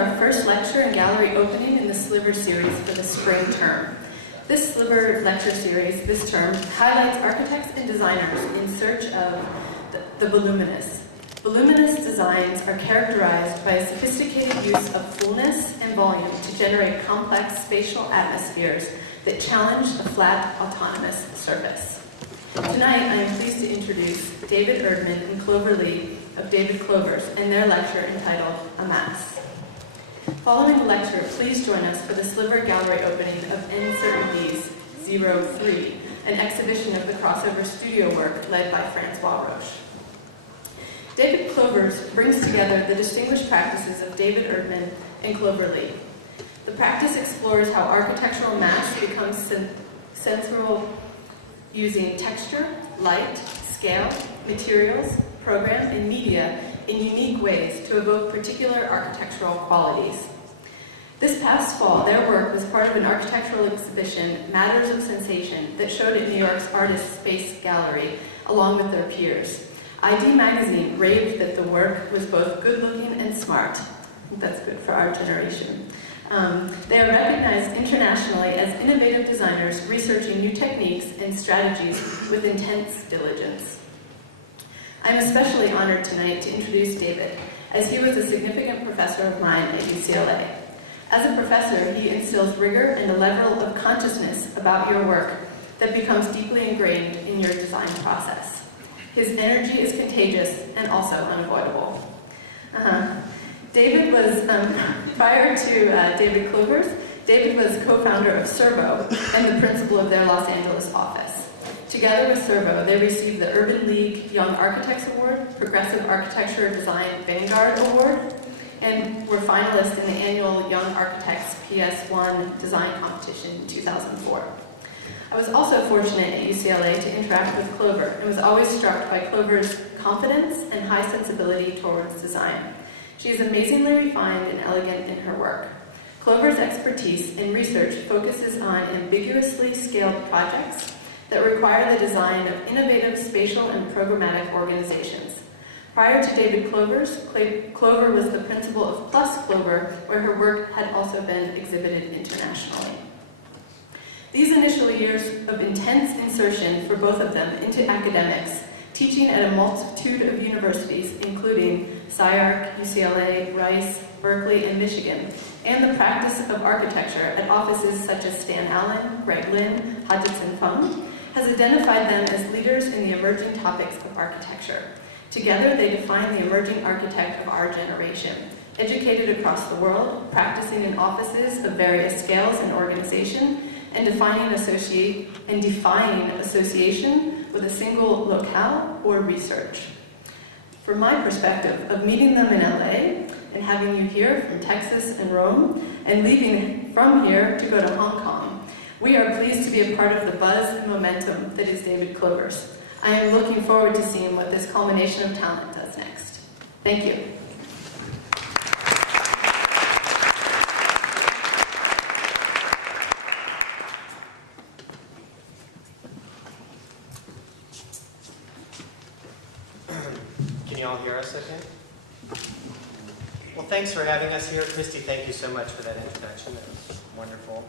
our first lecture and gallery opening in the Sliver series for the spring term. This Sliver lecture series this term highlights architects and designers in search of the voluminous. Voluminous designs are characterized by a sophisticated use of fullness and volume to generate complex spatial atmospheres that challenge a flat, autonomous surface. Tonight, I am pleased to introduce David Erdman and Clover Lee of David Clovers and their lecture entitled A Mass. Following the lecture, please join us for the Sliver Gallery opening of Uncertainties 03, an exhibition of the crossover studio work led by Francois Roche. David Clovers brings together the distinguished practices of David Erdman and Clover Lee. The practice explores how architectural mass becomes sensual using texture, light, scale, materials, program, and media in unique ways to evoke particular architectural qualities. This past fall, their work was part of an architectural exhibition, Matters of Sensation, that showed at New York's Artist Space Gallery, along with their peers. ID Magazine raved that the work was both good-looking and smart. I think that's good for our generation. They are recognized internationally as innovative designers researching new techniques and strategies with intense diligence. I'm especially honored tonight to introduce David, as he was a significant professor of mine at UCLA. As a professor, he instills rigor and a level of consciousness about your work that becomes deeply ingrained in your design process. His energy is contagious and also unavoidable. David was, prior to David Clovers, David was co-founder of Servo and the principal of their Los Angeles office. Together with Servo, they received the Urban League Young Architects Award, Progressive Architecture Design Vanguard Award, and were finalists in the annual Young Architects PS1 Design Competition in 2004. I was also fortunate at UCLA to interact with Clover and was always struck by Clover's confidence and high sensibility towards design. She is amazingly refined and elegant in her work. Clover's expertise in research focuses on ambiguously scaled projects that require the design of innovative spatial and programmatic organizations. Prior to David Clovers, Clover was the principal of Plus Clover, where her work had also been exhibited internationally. These initial years of intense insertion for both of them into academics, teaching at a multitude of universities, including SCI-Arc, UCLA, Rice, Berkeley, and Michigan, and the practice of architecture at offices such as Stan Allen, Greg Lynn, Hodgson Fung, has identified them as leaders in the emerging topics of architecture. Together, they define the emerging architect of our generation, educated across the world, practicing in offices of various scales and organization, and defying association with a single locale or research. From my perspective of meeting them in LA and having you here from Texas and Rome, and leaving from here to go to Hong Kong, we are pleased to be a part of the buzz and momentum that is David Clovers. I am looking forward to seeing what this culmination of talent does next. Thank you. Can you all hear us okay? Well, thanks for having us here. Christy, thank you so much for that introduction. That was wonderful.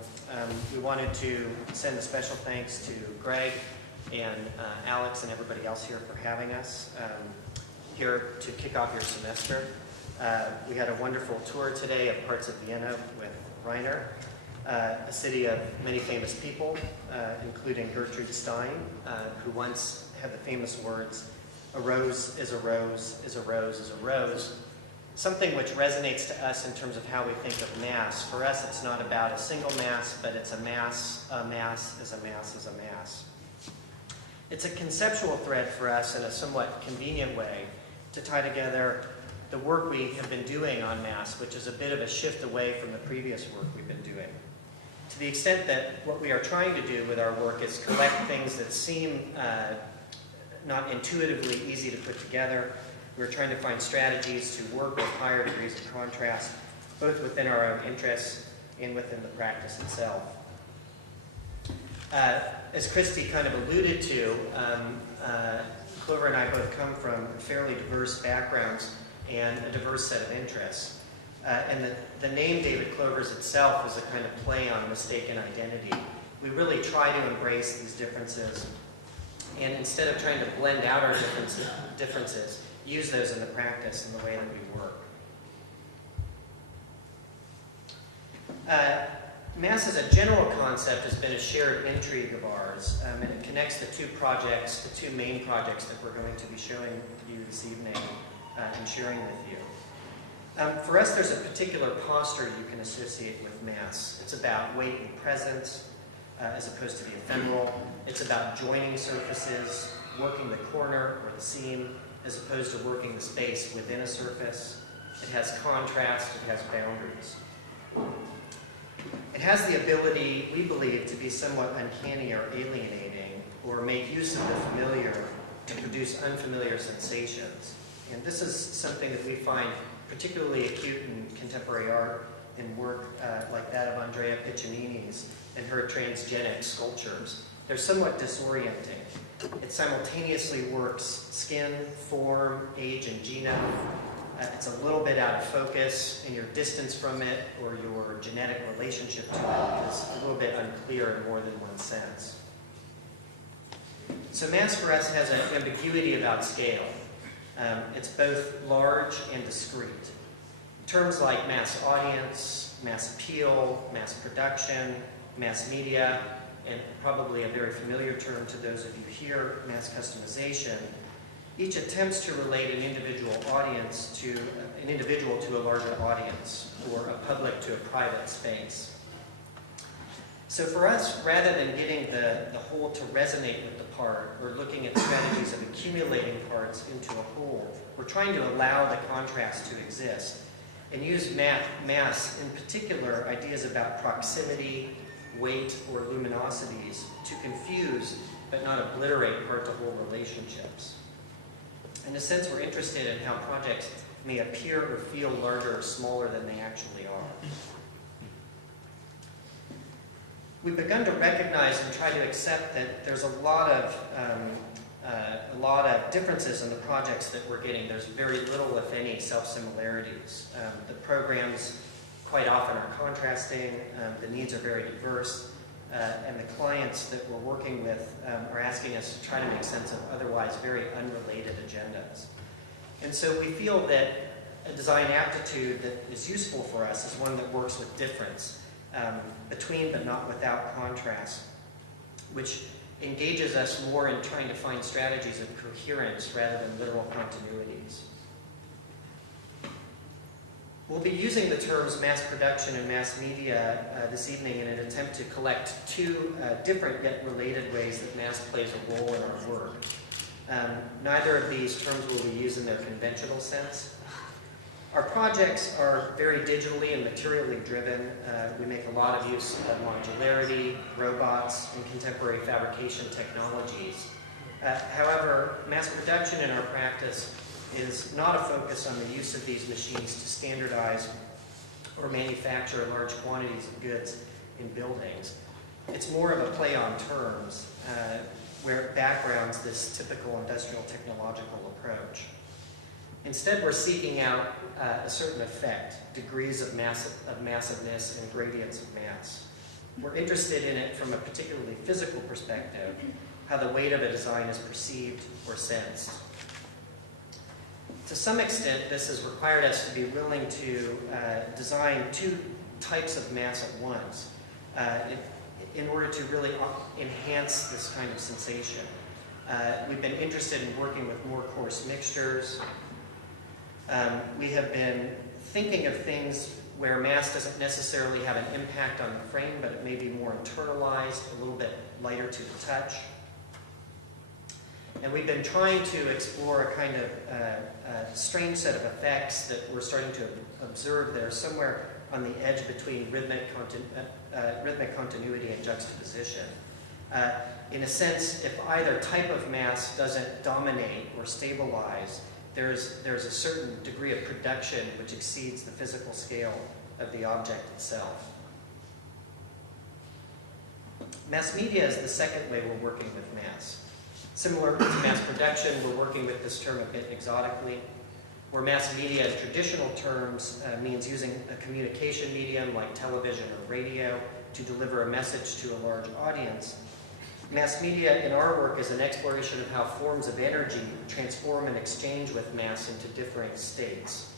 We wanted to send a special thanks to Greg and Alex and everybody else here for having us here to kick off your semester. We had a wonderful tour today of parts of Vienna with Rainer, a city of many famous people, including Gertrude Stein, who once had the famous words, "A rose is a rose is a rose is a rose," something which resonates to us in terms of how we think of mass. For us, it's not about a single mass, but it's a mass is a mass is a mass. It's a conceptual thread for us in a somewhat convenient way to tie together the work we have been doing on mass, which is a bit of a shift away from the previous work we've been doing. To the extent that what we are trying to do with our work is collect things that seem not intuitively easy to put together. We're trying to find strategies to work with higher degrees of contrast, both within our own interests and within the practice itself. As Christy kind of alluded to, Clover and I both come from fairly diverse backgrounds and a diverse set of interests. And the name David Clovers itself is a kind of play on mistaken identity. We really try to embrace these differences, and instead of trying to blend out our differences, use those in the practice in the way that we work. Mass as a general concept has been a shared intrigue of ours, and it connects the two projects, the two main projects that we're going to be showing you this evening and sharing with you. For us, there's a particular posture you can associate with Mass. It's about weight and presence, as opposed to the ephemeral. It's about joining surfaces, working the corner or the seam, as opposed to working the space within a surface. It has contrast, it has boundaries. It has the ability, we believe, to be somewhat uncanny or alienating, or make use of the familiar to produce unfamiliar sensations. And this is something that we find particularly acute in contemporary art and work like that of Andrea Piccinini's and her transgenic sculptures. They're somewhat disorienting. It simultaneously works skin, form, age, and genome. It's a little bit out of focus, and your distance from it or your genetic relationship to it is a little bit unclear in more than one sense. So Mass for us has an ambiguity about scale. It's both large and discrete. Terms like mass audience, mass appeal, mass production, mass media, and probably a very familiar term to those of you here, mass customization, each attempts to relate an individual to a larger audience, or a public to a private space. So for us, rather than getting the whole to resonate with the part, or looking at strategies of accumulating parts into a whole, we're trying to allow the contrast to exist, and use mass, in particular, ideas about proximity, weight, or luminosities, to confuse but not obliterate part-to-whole relationships. In a sense, we're interested in how projects may appear or feel larger or smaller than they actually are. We've begun to recognize and try to accept that there's a lot of differences in the projects that we're getting. There's very little, if any, self-similarities. The programs quite often are contrasting, the needs are very diverse, and the clients that we're working with are asking us to try to make sense of otherwise very unrelated agendas. And so we feel that a design aptitude that is useful for us is one that works with difference, between but not without contrast, which engages us more in trying to find strategies of coherence rather than literal continuities. We'll be using the terms mass production and mass media this evening in an attempt to collect two different yet related ways that mass plays a role in our work. Neither of these terms will we use in their conventional sense. Our projects are very digitally and materially driven. We make a lot of use of modularity, robots, and contemporary fabrication technologies. However, mass production in our practice is not a focus on the use of these machines to standardize or manufacture large quantities of goods in buildings. It's more of a play on terms where it backgrounds this typical industrial technological approach. Instead, we're seeking out a certain effect, degrees of massiveness and gradients of mass. We're interested in it from a particularly physical perspective, how the weight of a design is perceived or sensed. To some extent, this has required us to be willing to design two types of mass at once in order to really enhance this kind of sensation. We've been interested in working with more coarse mixtures. We have been thinking of things where mass doesn't necessarily have an impact on the frame, but it may be more internalized, a little bit lighter to the touch. And we've been trying to explore a kind of strange set of effects that we're starting to observe that are somewhere on the edge between rhythmic continuity and juxtaposition. In a sense, if either type of mass doesn't dominate or stabilize, there's a certain degree of production which exceeds the physical scale of the object itself. Mass media is the second way we're working with mass. Similar to mass production, we're working with this term a bit exotically. where mass media in traditional terms means using a communication medium like television or radio to deliver a message to a large audience. Mass media in our work is an exploration of how forms of energy transform and exchange with mass into differing states.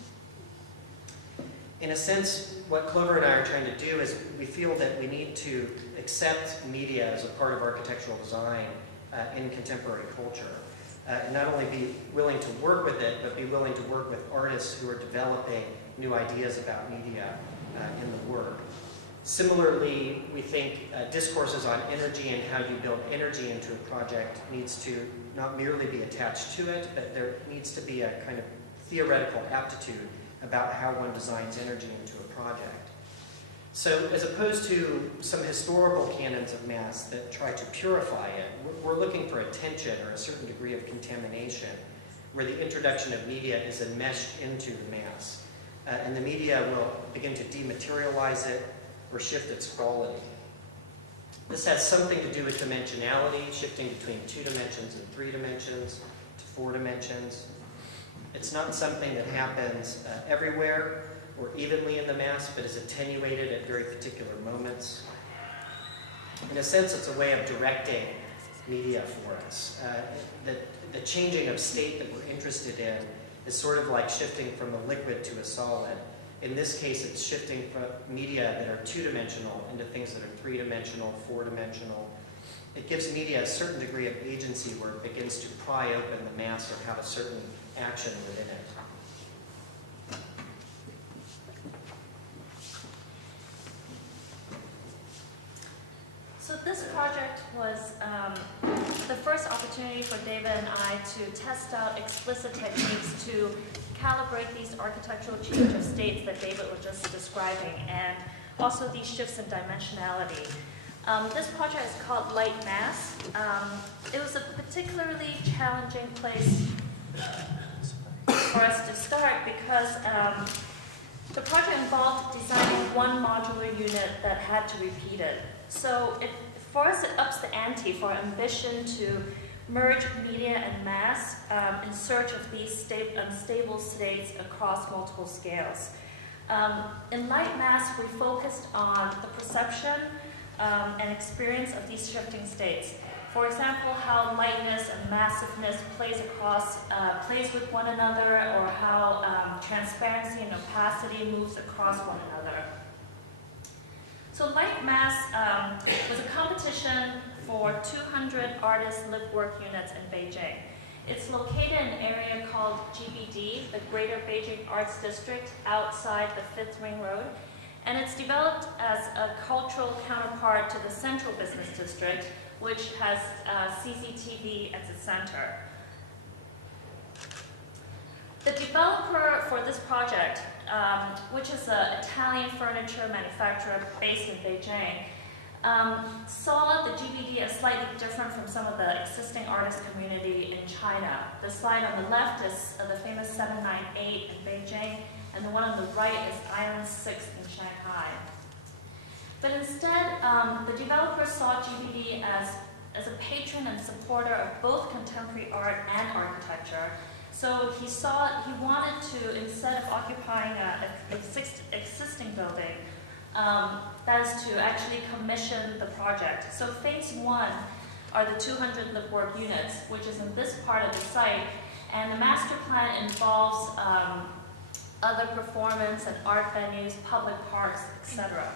In a sense, what Clover and I are trying to do is we feel that we need to accept media as a part of architectural design in contemporary culture. And not only be willing to work with it, but be willing to work with artists who are developing new ideas about media in the work. Similarly, we think discourses on energy and how you build energy into a project needs to not merely be attached to it, but there needs to be a kind of theoretical aptitude about how one designs energy into a project. So as opposed to some historical canons of mass that try to purify it, we're looking for a tension or a certain degree of contamination where the introduction of media is enmeshed into the mass. And the media will begin to dematerialize it or shift its quality. This has something to do with dimensionality, shifting between 2 dimensions and 3 dimensions to 4 dimensions. It's not something that happens everywhere or evenly in the mass, but is attenuated at very particular moments. In a sense, it's a way of directing media for us. The changing of state that we're interested in is sort of like shifting from a liquid to a solid. In this case, it's shifting from media that are 2-dimensional into things that are 3-dimensional, 4-dimensional. It gives media a certain degree of agency where it begins to pry open the mass or have a certain action within it. So this project was the first opportunity for David and I to test out explicit techniques to calibrate these architectural change of states that David was just describing, and also these shifts in dimensionality. This project is called Light Mass. It was a particularly challenging place for us to start because the project involved designing one modular unit that had to repeat it. So for us, it ups the ante for our ambition to merge media and mass in search of these unstable states across multiple scales. In Light Mass, we focused on the perception and experience of these shifting states. For example, how lightness and massiveness plays with one another, or how transparency and opacity moves across one another. So Light Mass was a competition for 200 artist live work units in Beijing. It's located in an area called GBD, the Greater Beijing Arts District, outside the 5th Ring Road. And it's developed as a cultural counterpart to the Central Business District, which has CCTV at its center. The developer for this project, which is an Italian furniture manufacturer based in Beijing, saw the GBD as slightly different from some of the existing artist community in China. The slide on the left is the famous 798 in Beijing, and the one on the right is Island 6 in Shanghai. But instead, the developer saw GBD as a patron and supporter of both contemporary art and architecture. So he wanted to, instead of occupying an existing building, that is to actually commission the project. So phase 1 are the 200 live work units, which is in this part of the site, and the master plan involves other performance and art venues, public parks, etc.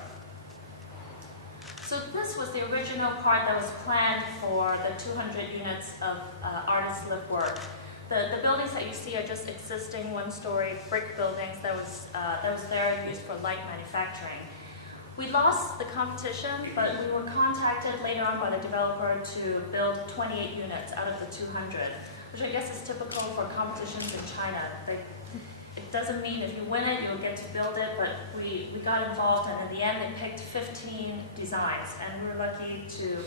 So this was the original part that was planned for the 200 units of artist live work. The buildings that you see are just existing one-story brick buildings that was there used for light manufacturing. We lost the competition, but we were contacted later on by the developer to build 28 units out of the 200, which I guess is typical for competitions in China. It doesn't mean if you win it, you'll get to build it, but we got involved, and in the end, they picked 15 designs, and we were lucky to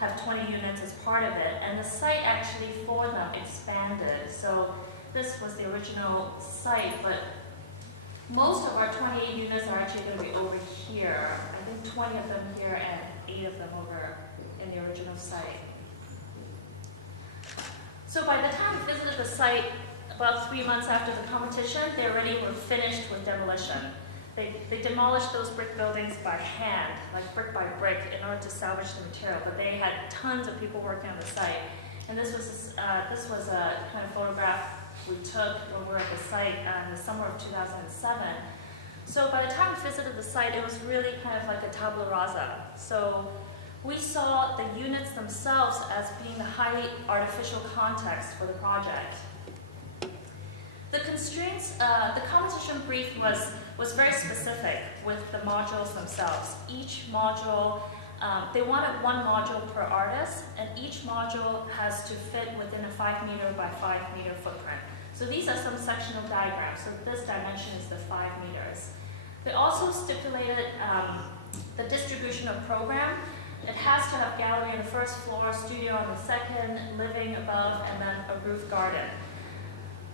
have 20 units as part of it. And the site actually for them expanded. So this was the original site, but most of our 28 units are actually going to be over here. I think 20 of them here and 8 of them over in the original site. So by the time we visited the site, about 3 months after the competition, they already were finished with demolition. They demolished those brick buildings by hand, like brick by brick, in order to salvage the material. But they had tons of people working on the site. And this was a kind of photograph we took when we were at the site in the summer of 2007. So by the time we visited the site, it was really kind of like a tabula rasa. So we saw the units themselves as being the highly artificial context for the project. The constraints, the competition brief was very specific with the modules themselves. Each module, they wanted one module per artist, and each module has to fit within a 5 meter by 5 meter footprint. So these are some sectional diagrams. So this dimension is the 5 meters. They also stipulated the distribution of program. It has to have gallery on the first floor, studio on the second, living above, and then a roof garden.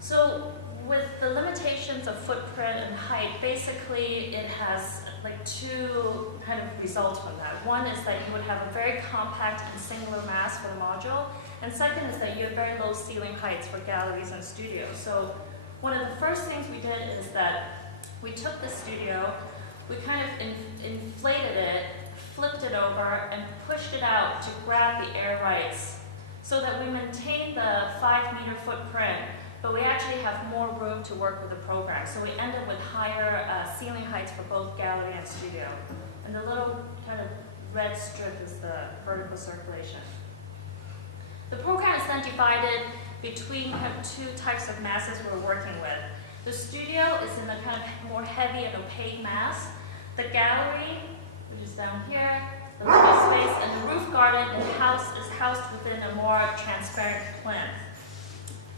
So with the limitations of footprint and height, basically it has like two kind of results from that. One is that you would have a very compact and singular mass for the module, and second is that you have very low ceiling heights for galleries and studios. So one of the first things we did is that we took the studio, we kind of inflated it, flipped it over, and pushed it out to grab the air rights so that we maintain the 5 meter footprint, but we actually have more room to work with the program. So we end up with higher ceiling heights for both gallery and studio. And the little kind of red strip is the vertical circulation. The program is then divided between kind of two types of masses we're working with. The studio is in a kind of more heavy and opaque mass. The gallery, which is down here, the living space, and the roof garden is housed within a more transparent plinth.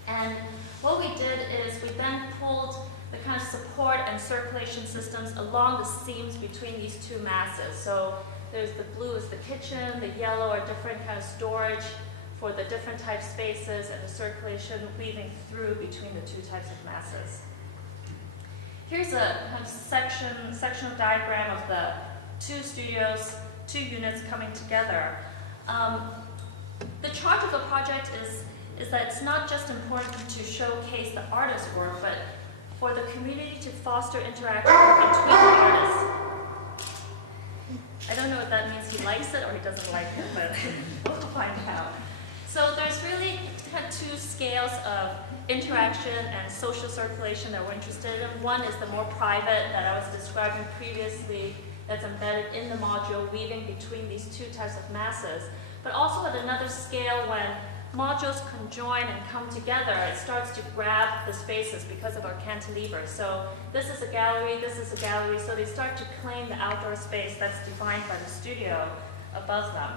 And what we did is we then pulled the kind of support and circulation systems along the seams between these two masses. So there's the blue is the kitchen, the yellow are different kind of storage for the different type spaces, and the circulation weaving through between the two types of masses. Here's a kind of sectional diagram of the two studios, two units coming together. The charge of the project is that it's not just important to showcase the artist's work, but for the community to foster interaction between the artists. I don't know if that means he likes it or he doesn't like it, but we'll find out. So there's really kind of two scales of interaction and social circulation that we're interested in. One is the more private that I was describing previously, that's embedded in the module, weaving between these two types of masses. But also at another scale, when modules conjoin and come together, it starts to grab the spaces because of our cantilevers. So this is a gallery, so they start to claim the outdoor space that's defined by the studio above them.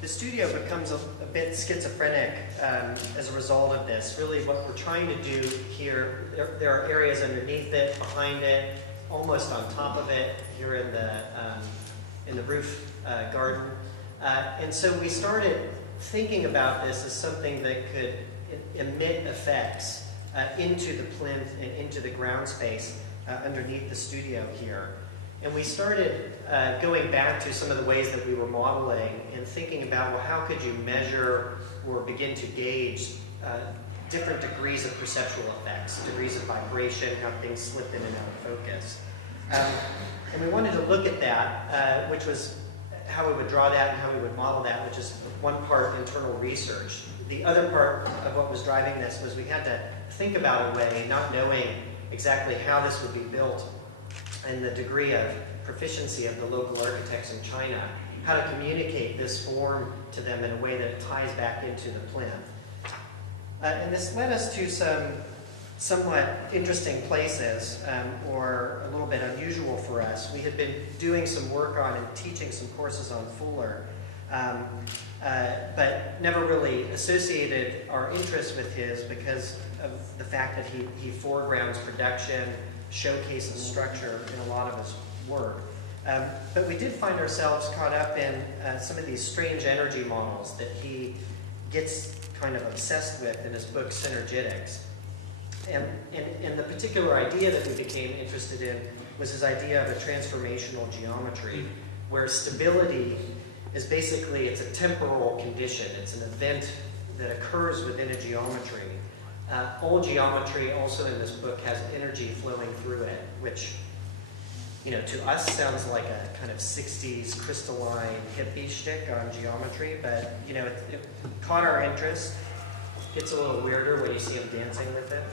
The studio becomes a bit schizophrenic as a result of this. Really what we're trying to do here, there are areas underneath it, behind it, almost on top of it, here in the roof garden. And so we started thinking about this as something that could emit effects into the plinth and into the ground space underneath the studio here. And we started going back to some of the ways that we were modeling and thinking about, well, how could you measure or begin to gauge different degrees of perceptual effects, degrees of vibration, how things slip in and out of focus. And we wanted to look at that, which was how we would draw that and how we would model that, which is one part internal research. The other part of what was driving this was we had to think about a way, not knowing exactly how this would be built and the degree of proficiency of the local architects in China, how to communicate this form to them in a way that ties back into the plinth. And this led us to some somewhat interesting places, or a little bit unusual for us. We had been doing some work on and teaching some courses on Fuller, but never really associated our interest with his because of the fact that he foregrounds production, showcases structure in a lot of his work. But we did find ourselves caught up in some of these strange energy models that he gets kind of obsessed with in his book Synergetics. And the particular idea that we became interested in was his idea of a transformational geometry, where stability is basically, it's a temporal condition. It's an event that occurs within a geometry. Old geometry also in this book has energy flowing through it, which, you know, to us sounds like a kind of 60s crystalline hippie shtick on geometry, but, you know, it caught our interest. It's a little weirder when you see them dancing with it.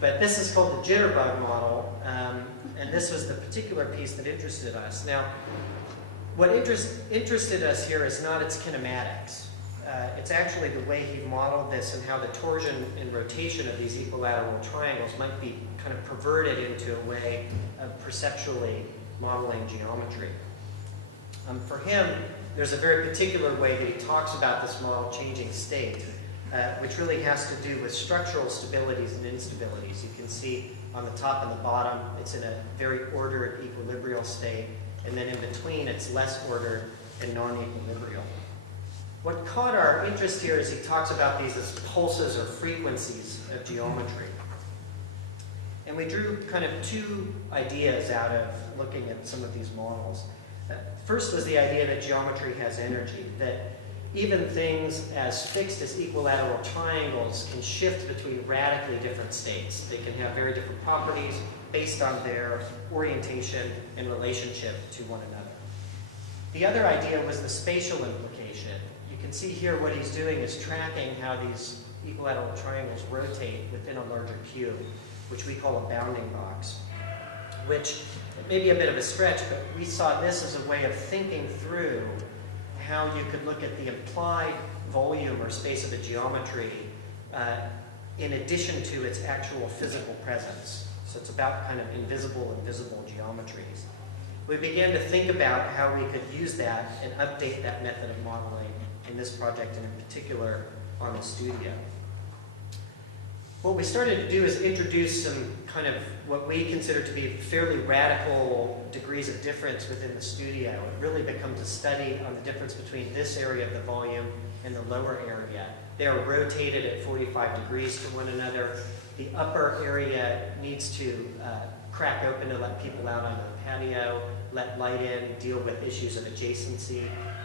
But this is called the jitterbug model, and this was the particular piece that interested us. Now, what interested us here is not its kinematics. It's actually the way he modeled this and how the torsion and rotation of these equilateral triangles might be kind of perverted into a way of perceptually modeling geometry. For him, there's a very particular way that he talks about this model changing state, which really has to do with structural stabilities and instabilities. You can see on the top and the bottom, it's in a very ordered equilibrial state, and then in between, it's less ordered and non-equilibrial. What caught our interest here is he talks about these as pulses or frequencies of geometry. And we drew kind of two ideas out of looking at some of these models. First was the idea that geometry has energy, that even things as fixed as equilateral triangles can shift between radically different states. They can have very different properties based on their orientation and relationship to one another. The other idea was the spatial implication. You can see here what he's doing is tracking how these equilateral triangles rotate within a larger cube, which we call a bounding box, which may be a bit of a stretch, but we saw this as a way of thinking through how you could look at the implied volume or space of a geometry in addition to its actual physical presence. So it's about kind of invisible and visible geometries. We began to think about how we could use that and update that method of modeling in this project, and in particular on the studio. What we started to do is introduce some kind of what we consider to be fairly radical degrees of difference within the studio. It really becomes a study on the difference between this area of the volume and the lower area. They are rotated at 45 degrees to one another. The upper area needs to crack open to let people out onto the patio, let light in, deal with issues of adjacency.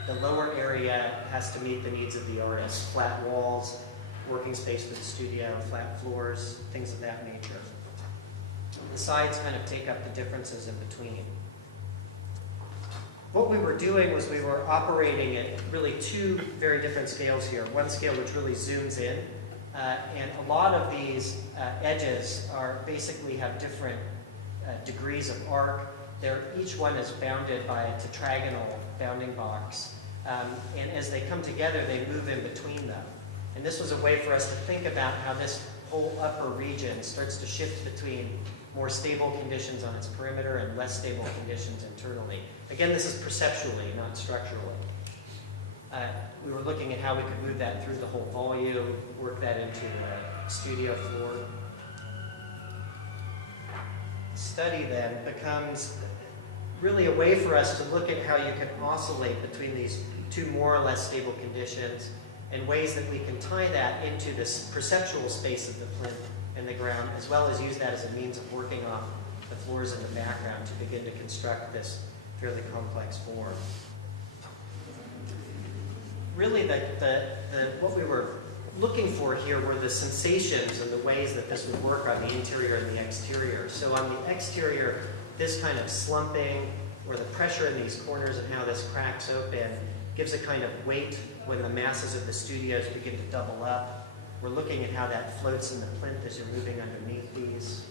The lower area has to meet the needs of the artist, flat walls, working space for the studio, flat floors, things of that nature. The sides kind of take up the differences in between. What we were doing was we were operating at really two very different scales here. One scale which really zooms in, and a lot of these edges are basically have different degrees of arc. Each one is bounded by a tetragonal bounding box, and as they come together, they move in between them. And this was a way for us to think about how this whole upper region starts to shift between more stable conditions on its perimeter and less stable conditions internally. Again, this is perceptually, not structurally. We were looking at how we could move that through the whole volume, work that into a studio floor. The study then becomes really a way for us to look at how you can oscillate between these two more or less stable conditions, and ways that we can tie that into this perceptual space of the plinth and the ground, as well as use that as a means of working off the floors in the background to begin to construct this fairly complex form. Really, what we were looking for here were the sensations and the ways that this would work on the interior and the exterior. So on the exterior, this kind of slumping, or the pressure in these corners and how this cracks open, gives a kind of weight when the masses of the studios begin to double up. We're looking at how that floats in the plinth as you're moving underneath these.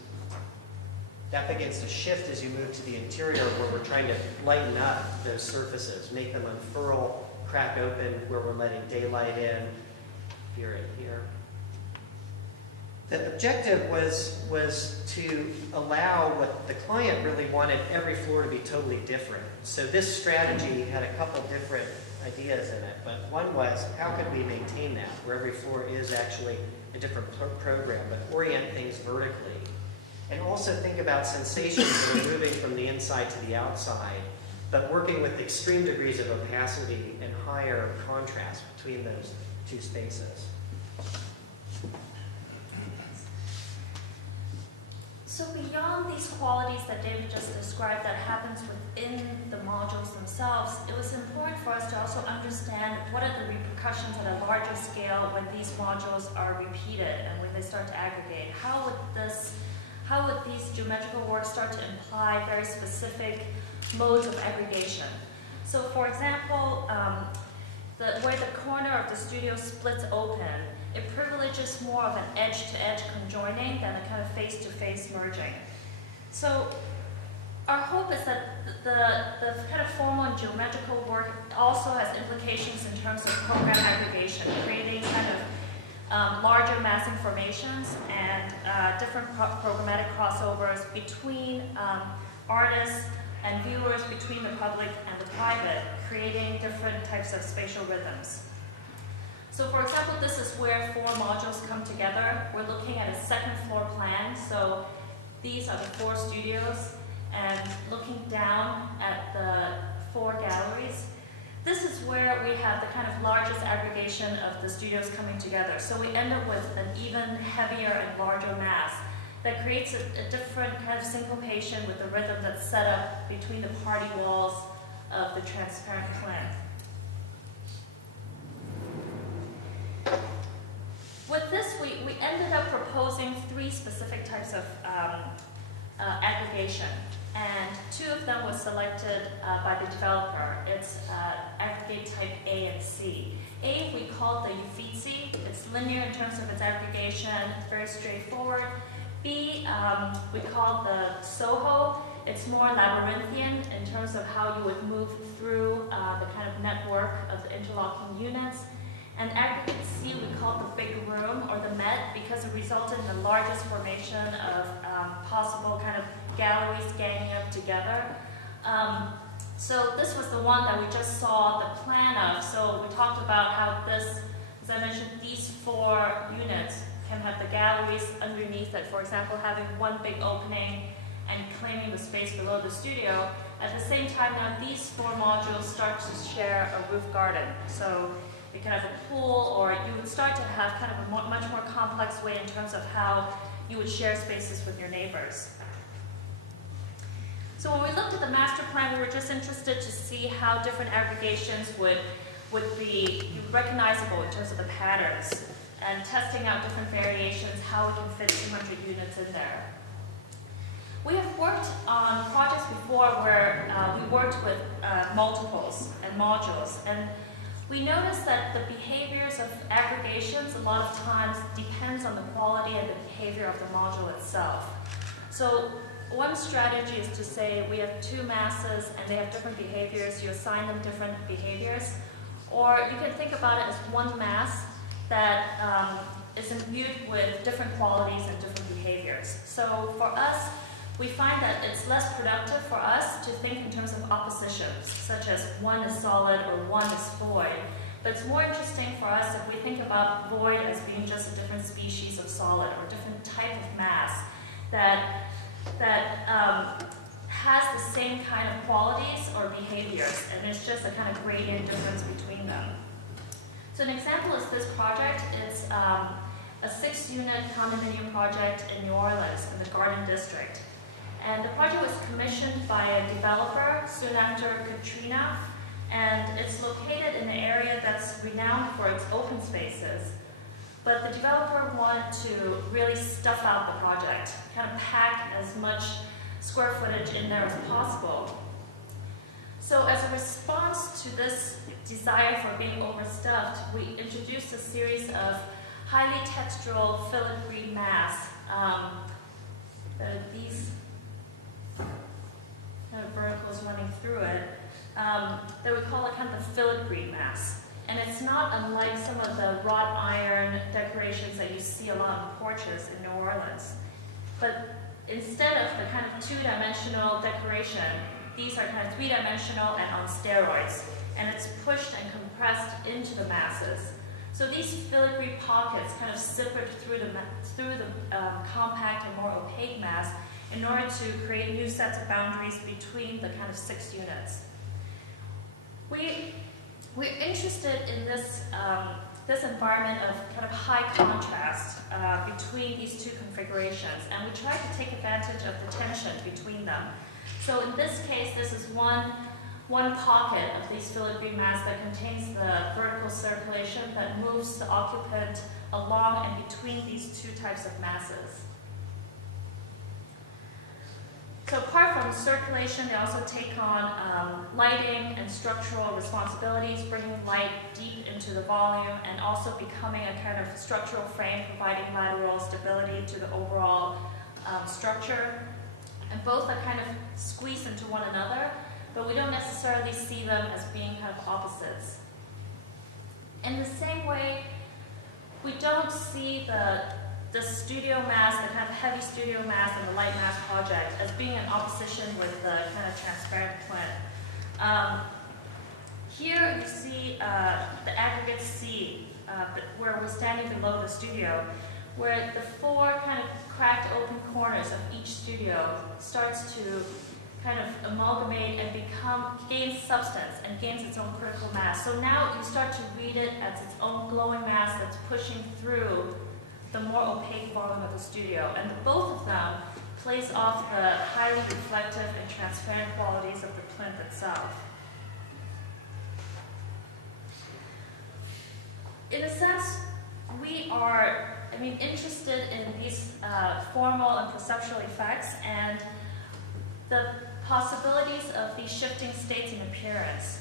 That begins to shift as you move to the interior, where we're trying to lighten up those surfaces, make them unfurl, crack open, where we're letting daylight in, here and here. The objective was to allow what the client really wanted every floor to be totally different. So this strategy had a couple different ideas in it, but one was, how could we maintain that, where every floor is actually a different program, but orient things vertically. And also think about sensations that are moving from the inside to the outside, but working with extreme degrees of opacity and higher contrast between those two spaces. So beyond these qualities that David just described that happens within the modules themselves, it was important for us to also understand what are the repercussions at a larger scale when these modules are repeated and when they start to aggregate. How would these geometrical works start to imply very specific modes of aggregation? So for example, where the corner of the studio splits open, it privileges more of an edge-to-edge conjoining than a kind of face-to-face merging. So our hope is that the kind of formal and geometrical work also has implications in terms of program aggregation, creating kind of larger massing formations and different programmatic crossovers between artists and viewers, between the public and the private, creating different types of spatial rhythms. So for example, this is where 4 modules come together. We're looking at a second floor plan. So these are the 4 studios, and looking down at the 4 galleries. This is where we have the kind of largest aggregation of the studios coming together. So we end up with an even heavier and larger mass that creates a different kind of syncopation with the rhythm that's set up between the party walls of the transparent plinth. With this, we ended up proposing 3 specific types of aggregation, and 2 of them was selected by the developer. It's aggregate type A and C. A we call the Uffizi. It's linear in terms of its aggregation, very straightforward. B we call the Soho. It's more labyrinthian in terms of how you would move through the kind of network of the interlocking units. And aggregate C we call the big room, or the Met, because it resulted in the largest formation of possible kind of galleries ganging up together. So this was the one that we just saw the plan of. So we talked about how this, as I mentioned, these 4 units can have the galleries underneath it, for example, having one big opening and claiming the space below the studio. At the same time, now these 4 modules start to share a roof garden. So you can have a pool, or you would start to have kind of a much more complex way in terms of how you would share spaces with your neighbors. So when we looked at the master plan, we were just interested to see how different aggregations would be recognizable in terms of the patterns, and testing out different variations, how we can fit 200 units in there. We have worked on projects before where we worked with multiples and modules, and we noticed that the behaviors of aggregations a lot of times depends on the quality and the behavior of the module itself. So one strategy is to say we have 2 masses and they have different behaviors, you assign them different behaviors. Or you can think about it as one mass that is imbued with different qualities and different behaviors. So for us, we find that it's less productive for us to think in terms of oppositions, such as one is solid or one is void. But it's more interesting for us if we think about void as being just a different species of solid or different type of mass that has the same kind of qualities or behaviors, and there's just a kind of gradient difference between them. So an example is this project. It's a 6-unit condominium project in New Orleans in the Garden District. And the project was commissioned by a developer soon after Katrina, and it's located in an area that's renowned for its open spaces. But the developer wanted to really stuff out the project, kind of pack as much square footage in there as possible. So as a response to this desire for being overstuffed, we introduced a series of highly textural filigree masks. These kind of verticals running through it, that we call it kind of the filigree mask. And it's not unlike some of the wrought iron decorations that you see a lot on porches in New Orleans. But instead of the kind of 2-dimensional decoration, these are kind of 3-dimensional and on steroids. And it's pushed and compressed into the masses. So these filigree pockets kind of zippered through the compact and more opaque mass in order to create new sets of boundaries between the kind of 6 units. We're interested in this this environment of kind of high contrast between these two configurations, and we tried to take advantage of the tension between them. So in this case, this is one pocket of these filigree mass that contains the vertical circulation that moves the occupant along and between these two types of masses. So apart from circulation, they also take on lighting and structural responsibilities, bringing light deep into the volume and also becoming a kind of structural frame, providing lateral stability to the overall structure. And both are kind of squeezed into one another, but we don't necessarily see them as being kind of opposites. In the same way, we don't see the studio mass, the kind of heavy studio mass and the light mass project as being in opposition with the kind of transparent plinth. Here you see the aggregate C, where we're standing below the studio, where the four kind of cracked open corners of each studio starts to kind of amalgamate and gains substance and gains its own critical mass. So now you start to read it as its own glowing mass that's pushing through the more opaque volume of the studio. And both of them plays off the highly reflective and transparent qualities of the plinth itself. In a sense, we are, interested in these formal and perceptual effects and the possibilities of these shifting states and appearance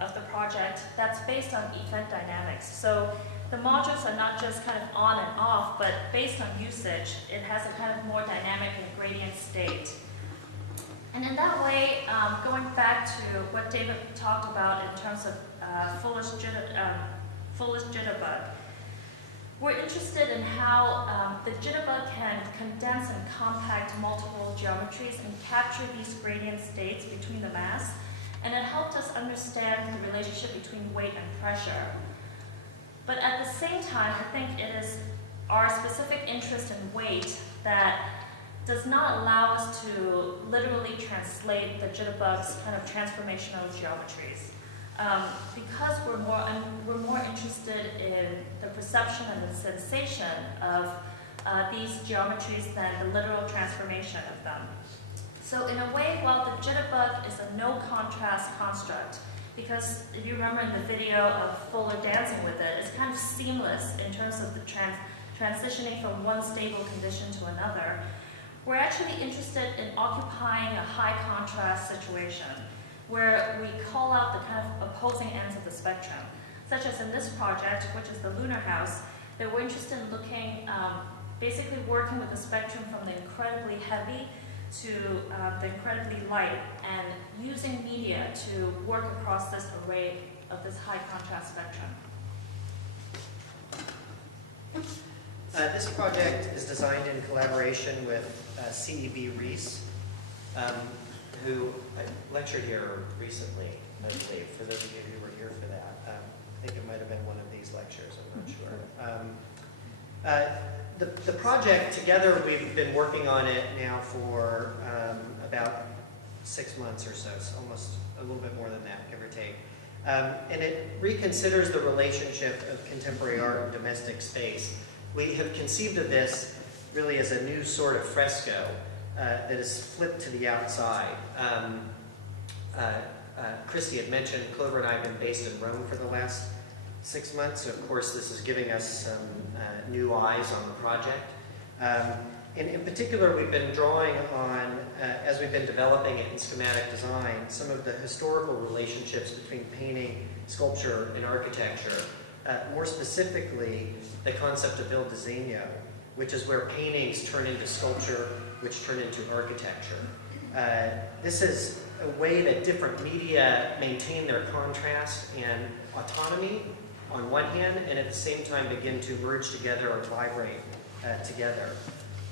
of the project that's based on event dynamics. So the modules are not just kind of on and off, but based on usage, it has a kind of more dynamic and gradient state. And in that way, going back to what David talked about in terms of Fuller's jitterbug, we're interested in how the jitterbug can condense and compact multiple geometries and capture these gradient states between the mass, and it helped us understand the relationship between weight and pressure. But at the same time, I think it is our specific interest in weight that does not allow us to literally translate the jitterbug's kind of transformational geometries. Because we're more interested in the perception and the sensation of these geometries than the literal transformation of them. So in a way, while the jitterbug is a no-contrast construct, because if you remember in the video of Fuller dancing with it, it's kind of seamless in terms of the transitioning from one stable condition to another, we're actually interested in occupying a high-contrast situation, where we call out the kind of opposing ends of the spectrum, such as in this project, which is the lunar house, that we're interested in looking, basically working with the spectrum from the incredibly heavy to the incredibly light, and using media to work across this array of this high contrast spectrum. This project is designed in collaboration with CEB Reese, who I lectured here recently, I believe, for those of you who were here for that. I think it might have been one of these lectures, I'm not sure. The project, together, we've been working on it now for about 6 months or so. It's almost a little bit more than that, give or take. And it reconsiders the relationship of contemporary art and domestic space. We have conceived of this really as a new sort of fresco that is flipped to the outside. Christy had mentioned Clover and I have been based in Rome for the last 6 months, so of course this is giving us some new eyes on the project. And in particular, we've been drawing on, as we've been developing it in schematic design, some of the historical relationships between painting, sculpture, and architecture. More specifically, the concept of il disegno, which is where paintings turn into sculpture, which turn into architecture. This is a way that different media maintain their contrast and autonomy on one hand, and at the same time begin to merge together or vibrate together.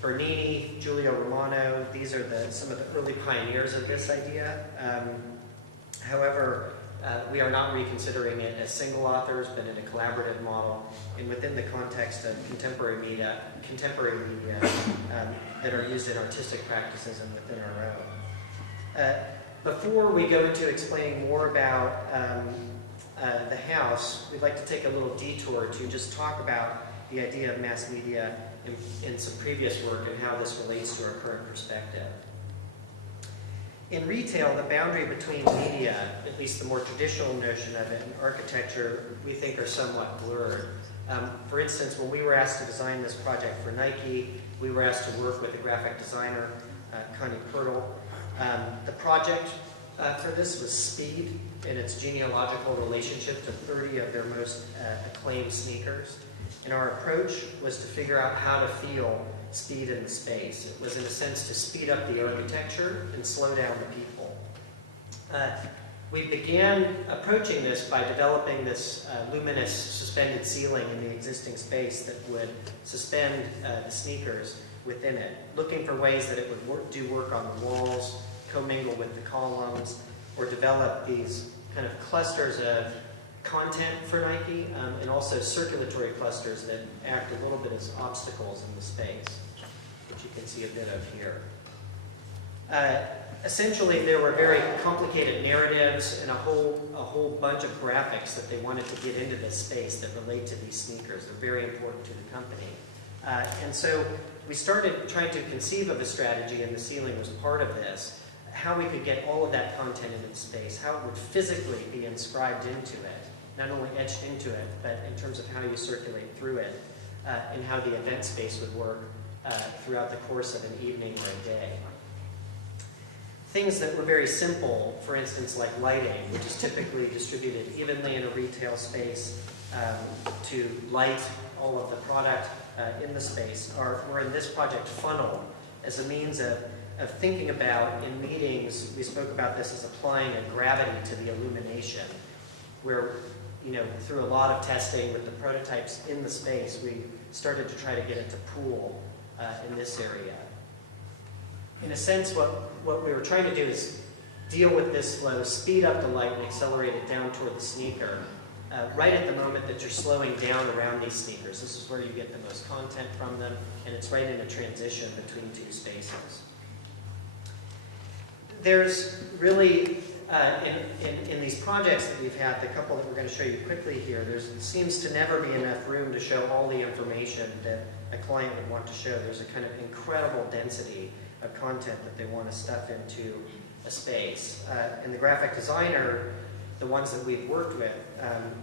Bernini, Giulio Romano, these are some of the early pioneers of this idea. However, we are not reconsidering it as single authors, but in a collaborative model, and within the context of contemporary media that are used in artistic practices and within our own. Before we go into explaining more about the house, we'd like to take a little detour to just talk about the idea of mass media in some previous work and how this relates to our current perspective. In retail, the boundary between media, at least the more traditional notion of it, and architecture, we think are somewhat blurred. For instance, when we were asked to design this project for Nike, we were asked to work with a graphic designer, Connie Pirtle. The project for this was speed and its genealogical relationship to 30 of their most acclaimed sneakers. And our approach was to figure out how to feel speed in the space. It was, in a sense, to speed up the architecture and slow down the people. We began approaching this by developing this luminous suspended ceiling in the existing space that would suspend the sneakers within it, looking for ways that it would do work on the walls, commingle with the columns, or develop these kind of clusters of content for Nike, and also circulatory clusters that act a little bit as obstacles in the space, which you can see a bit of here. Essentially, there were very complicated narratives and a whole bunch of graphics that they wanted to get into this space that relate to these sneakers. They're very important to the company. And so we started trying to conceive of a strategy, and the ceiling was part of this, how we could get all of that content into the space, how it would physically be inscribed into it, not only etched into it, but in terms of how you circulate through it, and how the event space would work throughout the course of an evening or a day. Things that were very simple, for instance, like lighting, which is typically distributed evenly in a retail space to light all of the product in the space, were in this project funneled as a means of thinking about, in meetings, we spoke about this as applying a gravity to the illumination, where, through a lot of testing with the prototypes in the space, we started to try to get it to pool in this area. In a sense, what we were trying to do is deal with this flow, speed up the light and accelerate it down toward the sneaker, right at the moment that you're slowing down around these sneakers. This is where you get the most content from them, and it's right in a transition between two spaces. There's really, in these projects that we've had, the couple that we're going to show you quickly here, there seems to never be enough room to show all the information that a client would want to show. There's a kind of incredible density of content that they want to stuff into a space. And the graphic designer, the ones that we've worked with,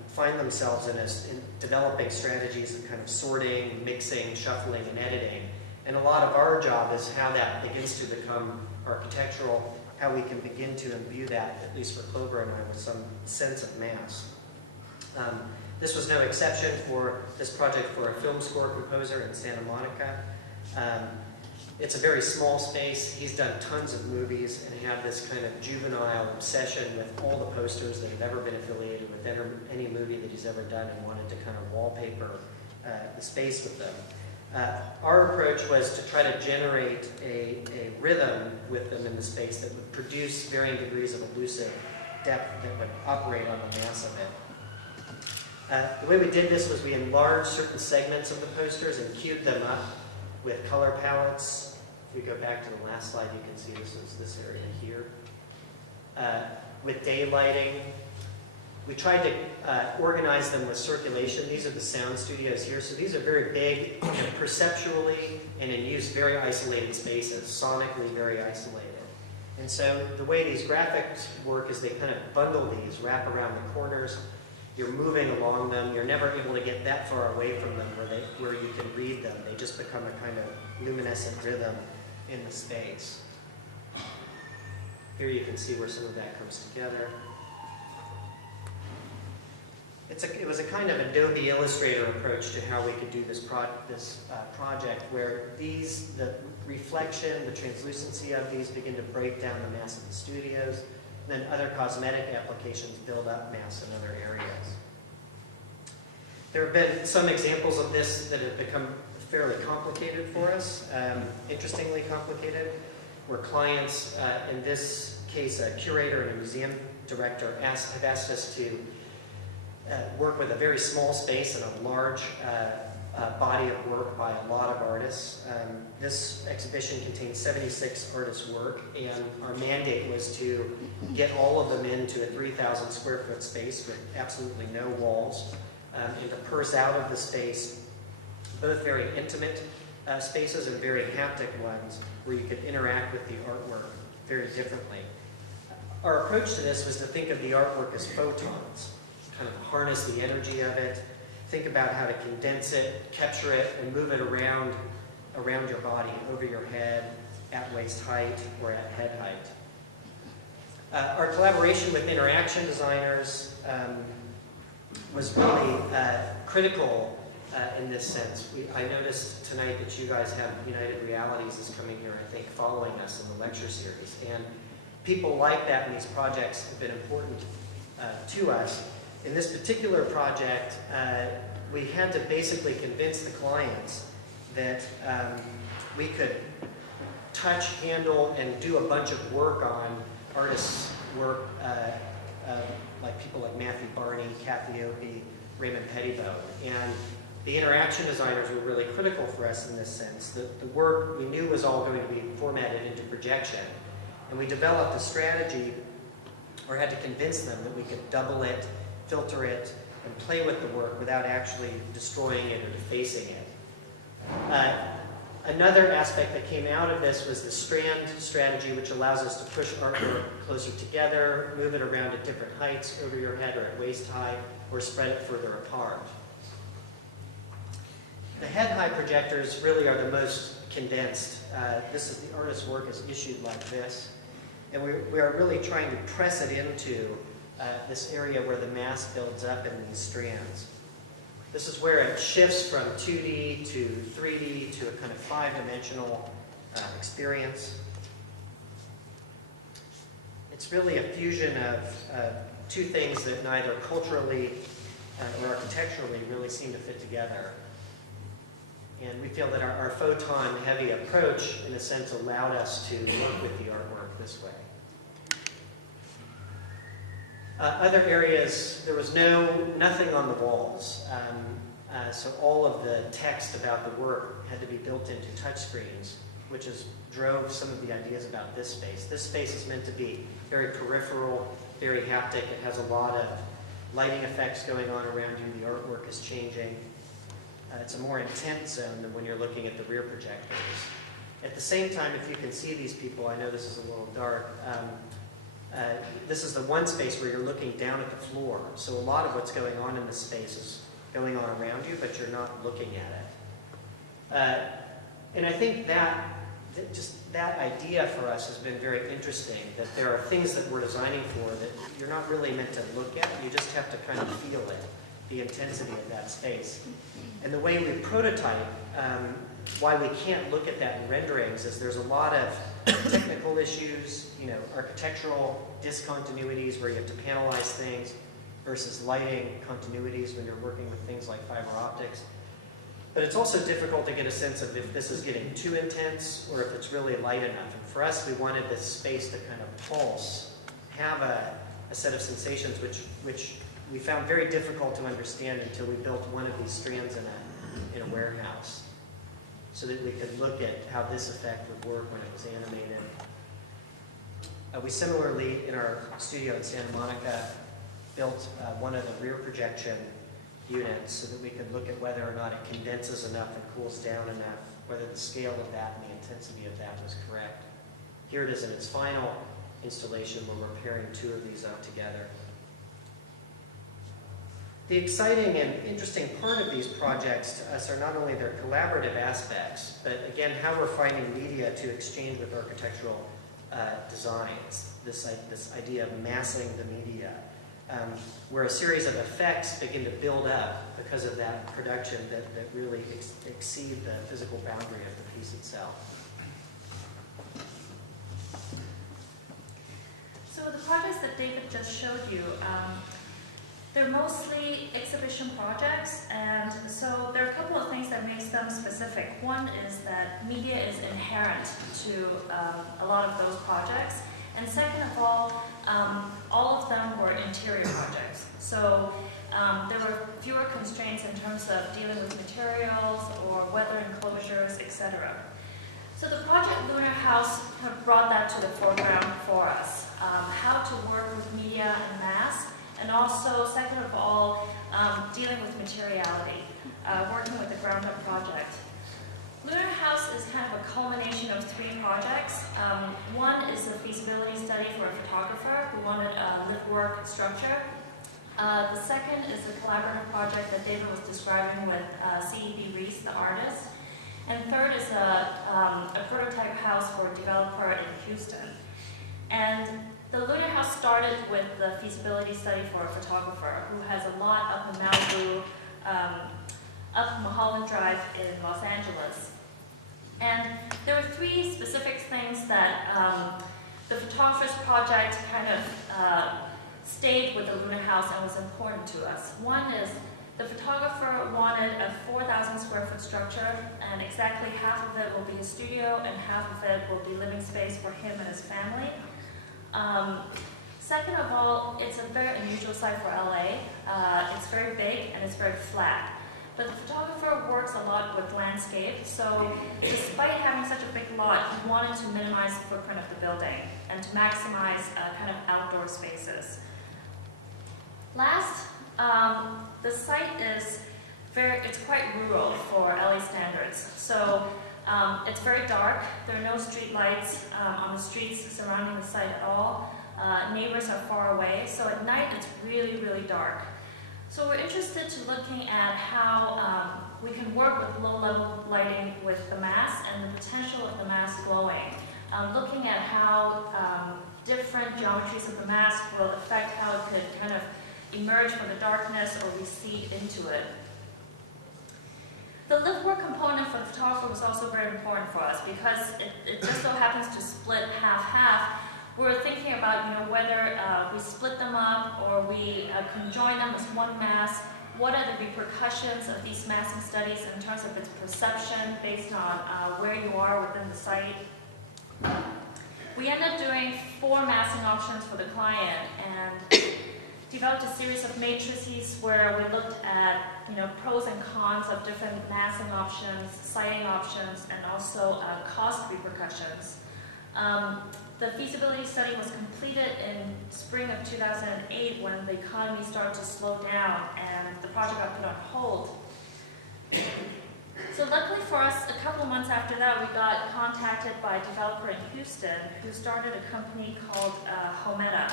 find themselves in developing strategies of kind of sorting, mixing, shuffling, and editing. And a lot of our job is how that begins to become architectural, how we can begin to imbue that, at least for Clover and I, with some sense of mass. This was no exception for this project for a film score composer in Santa Monica. It's a very small space. He's done tons of movies and had this kind of juvenile obsession with all the posters that have ever been affiliated with any movie that he's ever done, and wanted to kind of wallpaper the space with them. Our approach was to try to generate a rhythm with them in the space that would produce varying degrees of elusive depth that would operate on the mass of it. The way we did this was we enlarged certain segments of the posters and queued them up with color palettes. If we go back to the last slide, you can see this is this area here. With daylighting, we tried to organize them with circulation. These are the sound studios here. So these are very big and perceptually and in use very isolated spaces, sonically very isolated. And so the way these graphics work is they kind of bundle these, wrap around the corners. You're moving along them. You're never able to get that far away from them where you can read them. They just become a kind of luminescent rhythm in the space. Here you can see where some of that comes together. It was a kind of Adobe Illustrator approach to how we could do this project, where the reflection, the translucency of these begin to break down the mass of the studios. Then other cosmetic applications build up mass in other areas. There have been some examples of this that have become fairly complicated for us, interestingly complicated, where clients, in this case a curator and a museum director, have asked us to work with a very small space and a large body of work by a lot of artists. This exhibition contains 76 artists' work, and our mandate was to get all of them into a 3,000 square foot space with absolutely no walls, and to purse out of the space both very intimate spaces and very haptic ones where you could interact with the artwork very differently. Our approach to this was to think of the artwork as photons, kind of harness the energy of it, think about how to condense it, capture it, and move it around your body, over your head, at waist height, or at head height. Our collaboration with interaction designers was really critical in this sense. I noticed tonight that you guys have United Realities is coming here, I think, following us in the lecture series. And people like that in these projects have been important to us. In this particular project, we had to basically convince the clients that we could touch, handle, and do a bunch of work on artists' work, like people like Matthew Barney, Kathy Opie, Raymond Pettibone. And the interaction designers were really critical for us in this sense. The work we knew was all going to be formatted into projection. And we developed a strategy, or had to convince them that we could double it, filter it, and play with the work without actually destroying it or defacing it. Another aspect that came out of this was the strand strategy, which allows us to push artwork closer together, move it around at different heights over your head or at waist height, or spread it further apart. The head-high projectors really are the most condensed. This is the artist's work is issued like this. And we are really trying to press it into this area where the mass builds up in these strands. This is where it shifts from 2D to 3D to a kind of 5-dimensional experience. It's really a fusion of two things that neither culturally or architecturally really seem to fit together. And we feel that our photon-heavy approach, in a sense, allowed us to work with the artwork this way. Other areas, there was nothing on the walls. So all of the text about the work had to be built into touchscreens, which drove some of the ideas about this space. This space is meant to be very peripheral, very haptic. It has a lot of lighting effects going on around you. The artwork is changing. It's a more intense zone than when you're looking at the rear projectors. At the same time, if you can see these people, I know this is a little dark, this is the one space where you're looking down at the floor. So a lot of what's going on in this space is going on around you, but you're not looking at it. And I think that idea for us has been very interesting, that there are things that we're designing for that you're not really meant to look at, you just have to kind of feel it, the intensity of that space. And the way we prototype, why we can't look at that in renderings is there's a lot of technical issues, architectural discontinuities where you have to panelize things versus lighting continuities when you're working with things like fiber optics. But it's also difficult to get a sense of if this is getting too intense or if it's really light enough. And for us, we wanted this space to kind of pulse, have a set of sensations which we found very difficult to understand until we built one of these strands in a warehouse, so that we could look at how this effect would work when it was animated. We similarly, in our studio in Santa Monica, built one of the rear projection units so that we could look at whether or not it condenses enough and cools down enough, whether the scale of that and the intensity of that was correct. Here it is in its final installation where we're pairing two of these up together. The exciting and interesting part of these projects to us are not only their collaborative aspects, but again, how we're finding media to exchange with architectural designs. This idea of massing the media, where a series of effects begin to build up because of that production that really exceed the physical boundary of the piece itself. So the projects that David just showed you, they're mostly exhibition projects, and so there are a couple of things that makes them specific. One is that media is inherent to a lot of those projects, and second of all of them were interior projects. So there were fewer constraints in terms of dealing with materials or weather enclosures, etc. So the project Lunar House kind of brought that to the foreground for us. How to work with media and mass, and also, second of all, dealing with materiality, working with the ground-up project. Lunar House is kind of a culmination of 3 projects. One is a feasibility study for a photographer who wanted a live-work structure. The second is a collaborative project that David was describing with C.E.B. Reese, the artist. And third is a prototype house for a developer in Houston. And the Lunar House started with the feasibility study for a photographer who has a lot up in Malibu, up Mulholland Drive in Los Angeles. And there were 3 specific things that the photographer's project kind of stayed with the Lunar House and was important to us. One is the photographer wanted a 4,000 square foot structure, and exactly half of it will be a studio and half of it will be living space for him and his family. Second of all, it's a very unusual site for LA. It's very big and it's very flat. But the photographer works a lot with landscape, so despite having such a big lot, he wanted to minimize the footprint of the building and to maximize kind of outdoor spaces. Last, the site is it's quite rural for LA standards. So it's very dark. There are no street lights on the streets surrounding the site at all. Neighbors are far away, so at night it's really, really dark. So we're interested to looking at how we can work with low-level lighting with the mass and the potential of the mass glowing. Looking at how different geometries of the mass will affect how it could kind of emerge from the darkness or recede into it. The live-work component for the photographer was also very important for us because it just so happens to split half-half. We're thinking about whether we split them up or we conjoin them as one mass. What are the repercussions of these massing studies in terms of its perception based on where you are within the site? We ended up doing 4 massing options for the client and developed a series of matrices where we looked at pros and cons of different massing options, siting options, and also cost repercussions. The feasibility study was completed in spring of 2008 when the economy started to slow down and the project got put on hold. So luckily for us, a couple of months after that, we got contacted by a developer in Houston who started a company called Hometa.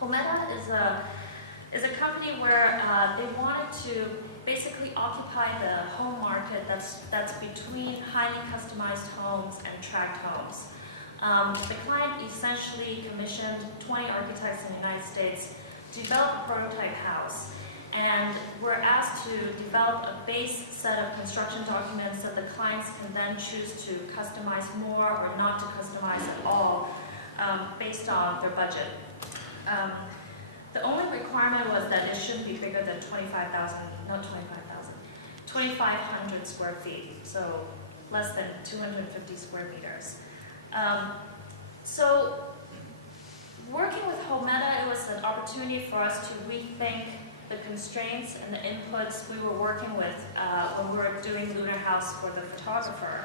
Hometa is a company where they wanted to basically occupy the home market that's between highly customized homes and tract homes. The client essentially commissioned 20 architects in the United States to develop a prototype house. And we're asked to develop a base set of construction documents that the clients can then choose to customize more or not to customize at all based on their budget. The only requirement was that it shouldn't be bigger than 2,500 square feet, so less than 250 square meters. So working with Hometa, it was an opportunity for us to rethink the constraints and the inputs we were working with when we were doing Lunar House for the photographer.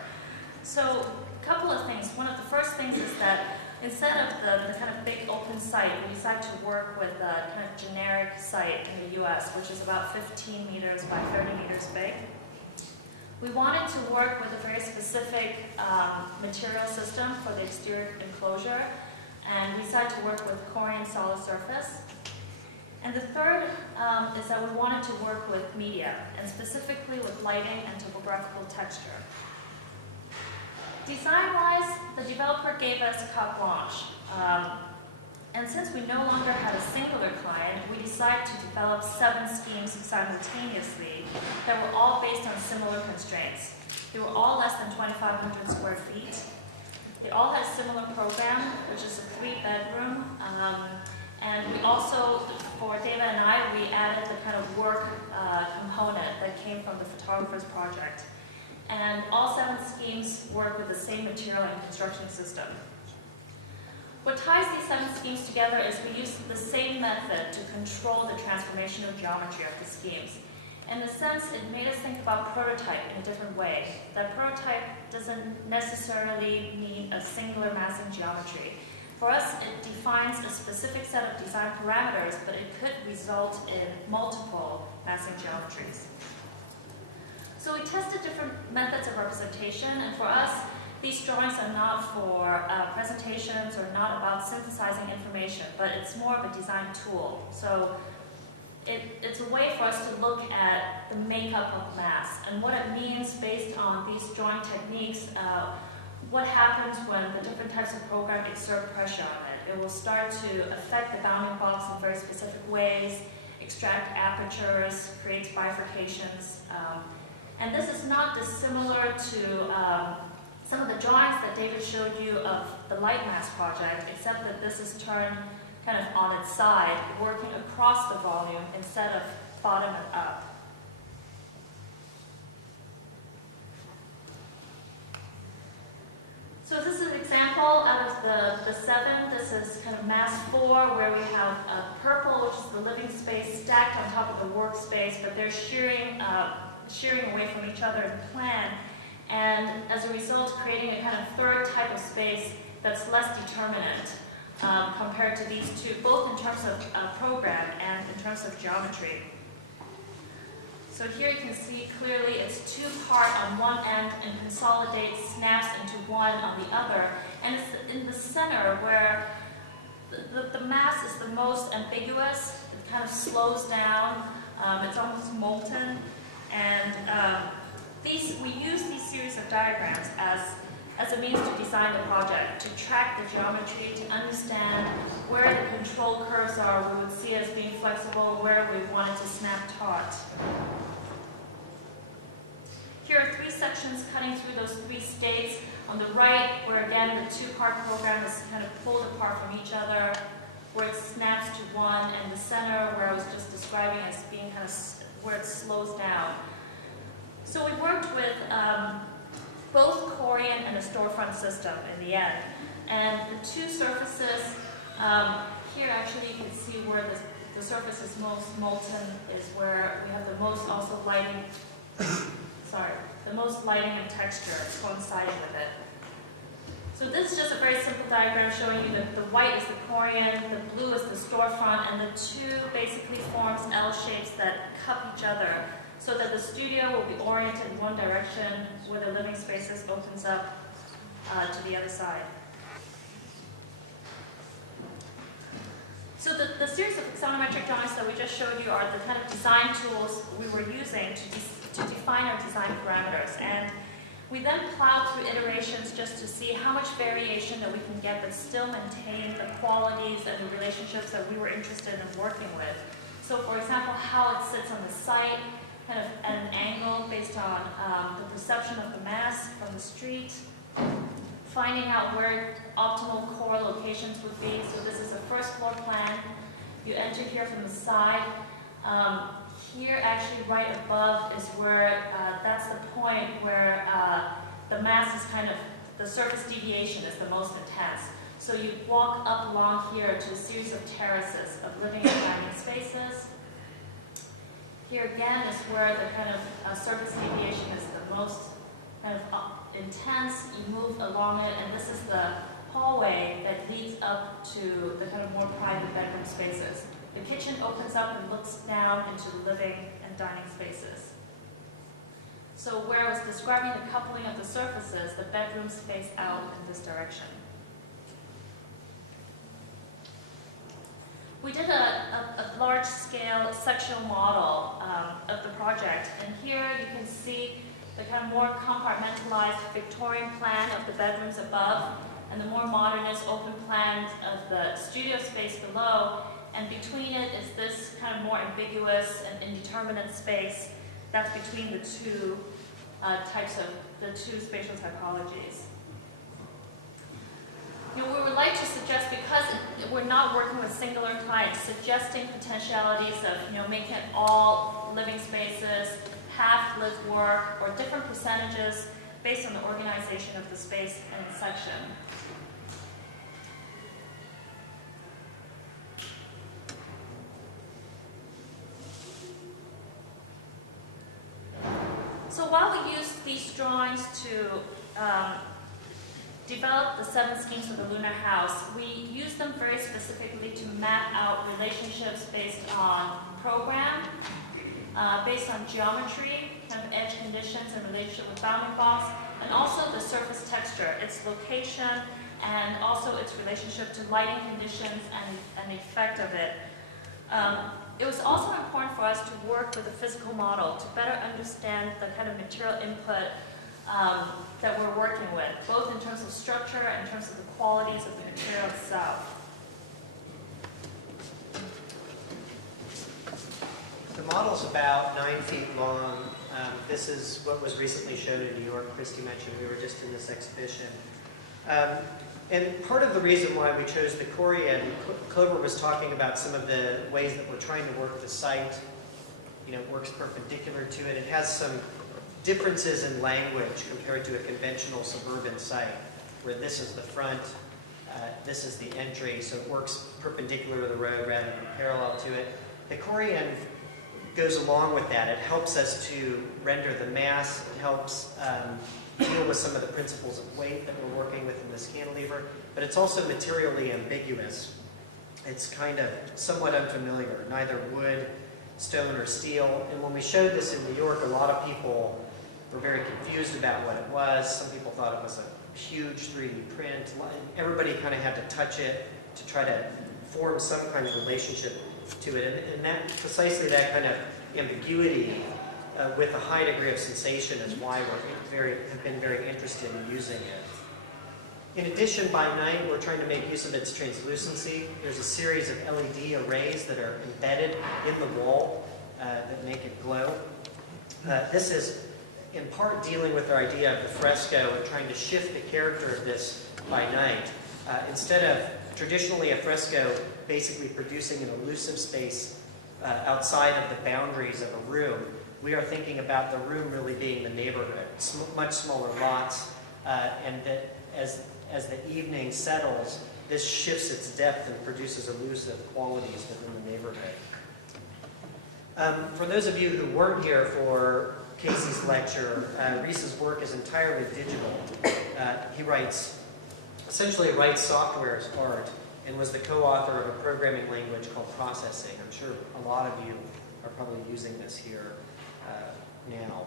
So a couple of things. One of the first things is that instead of the kind of big open site, we decided to work with a kind of generic site in the US, which is about 15 meters by 30 meters big. We wanted to work with a very specific material system for the exterior enclosure, and we decided to work with Corian solid surface. And the third is that we wanted to work with media, and specifically with lighting and topographical texture. Design-wise, the developer gave us carte blanche. And since we no longer had a singular client, we decided to develop 7 schemes simultaneously that were all based on similar constraints. They were all less than 2,500 square feet. They all had a similar program, which is a 3-bedroom. And we also, for David and I, we added the kind of work component that came from the photographer's project. And all 7 schemes work with the same material and construction system. What ties these 7 schemes together is we use the same method to control the transformational geometry of the schemes. In a sense, it made us think about prototype in a different way. That prototype doesn't necessarily mean a singular massing geometry. For us, it defines a specific set of design parameters, but it could result in multiple massing geometries. So we tested different methods of representation, and for us, these drawings are not for presentations or not about synthesizing information, but it's more of a design tool. So it's a way for us to look at the makeup of mass and what it means based on these drawing techniques. What happens when the different types of program exert pressure on it? It will start to affect the bounding box in very specific ways, extract apertures, creates bifurcations. And this is not dissimilar to some of the drawings that David showed you of the light mass project, except that this is turned kind of on its side, working across the volume instead of bottom and up. So this is an example out of the 7. This is kind of mass 4, where we have purple, which is the living space, stacked on top of the workspace, but they're shearing away from each other in plan, and as a result creating a kind of third type of space that's less determinate compared to these two, both in terms of program and in terms of geometry. So here you can see clearly it's 2-part on one end and consolidates, snaps into one on the other, and it's in the center where the mass is the most ambiguous. It kind of slows down, it's almost molten. And we use these series of diagrams as a means to design the project, to track the geometry, to understand where the control curves are, we would see as being flexible, where we wanted to snap taut. Here are 3 sections cutting through those 3 states. On the right, where again the 2-part program is kind of pulled apart from each other, where it snaps to one, and the center, where I was just describing as being kind of where it slows down. So we worked with both Corian and a storefront system in the end. And the 2 surfaces, here actually you can see where the surface is most molten, is where we have the most also lighting, the most lighting and texture coinciding with it. So this is just a very simple diagram showing you that the white is the Corian, the blue is the storefront, and the 2 basically forms L shapes that cup each other so that the studio will be oriented in one direction where the living spaces opens up to the other side. So the series of axonometric drawings that we just showed you are the kind of design tools we were using to define our design parameters. And we then plowed through iterations just to see how much variation that we can get but still maintain the qualities and the relationships that we were interested in working with. So for example, how it sits on the site, kind of at an angle based on the perception of the mass from the street, finding out where optimal core locations would be. So this is a first floor plan. You enter here from the side. Here, actually, right above is where that's the point where the mass is kind of, the surface deviation is the most intense. So you walk up along here to a series of terraces of living and dining spaces. Here again is where the kind of surface deviation is the most kind of intense. You move along it, and this is the hallway that leads up to the kind of more private bedroom spaces. The kitchen opens up and looks down into the living and dining spaces. So where I was describing the coupling of the surfaces, the bedrooms face out in this direction. We did a large-scale sectional model of the project, and here you can see the kind of more compartmentalized Victorian plan of the bedrooms above, and the more modernist open plan of the studio space below, and between it is this kind of more ambiguous and indeterminate space that's between the 2 types of, the 2 spatial typologies. We would like to suggest, because we're not working with singular clients, suggesting potentialities of making it all living spaces, half live work, or different percentages based on the organization of the space and section. So while we use these drawings to develop the 7 schemes for the lunar house, we use them very specifically to map out relationships based on program, based on geometry, kind of edge conditions in relationship with bounding box, and also the surface texture, its location, and also its relationship to lighting conditions and the effect of it. It was also important for us to work with a physical model to better understand the kind of material input that we're working with, both in terms of structure and in terms of the qualities of the material itself. The model's about 9 feet long. This is what was recently shown in New York. Christy mentioned we were just in this exhibition. And part of the reason why we chose the Korean, Clover was talking about some of the ways that we're trying to work the site. You know, it works perpendicular to it. It has some differences in language compared to a conventional suburban site, where this is the front, this is the entry, so it works perpendicular to the road rather than parallel to it. The Korean goes along with that. It helps us to render the mass. It helps deal with some of the principles of weight that we're working with in this cantilever, but it's also materially ambiguous. It's kind of somewhat unfamiliar, neither wood, stone, or steel. And when we showed this in New York, a lot of people were very confused about what it was. Some people thought it was a huge 3D print. Everybody kind of had to touch it to try to form some kind of relationship to it. And that, precisely that kind of ambiguity with a high degree of sensation is why have been very interested in using it. In addition, by night, we're trying to make use of its translucency. There's a series of LED arrays that are embedded in the wall that make it glow. This is in part dealing with our idea of the fresco and trying to shift the character of this by night. Instead of traditionally a fresco basically producing an elusive space outside of the boundaries of a room, we are thinking about the room really being the neighborhood, much smaller lots, and that as the evening settles, this shifts its depth and produces elusive qualities within the neighborhood. For those of you who weren't here for Casey's lecture, Reese's work is entirely digital. He essentially writes software as art, and was the co-author of a programming language called Processing. I'm sure a lot of you are probably using this here now.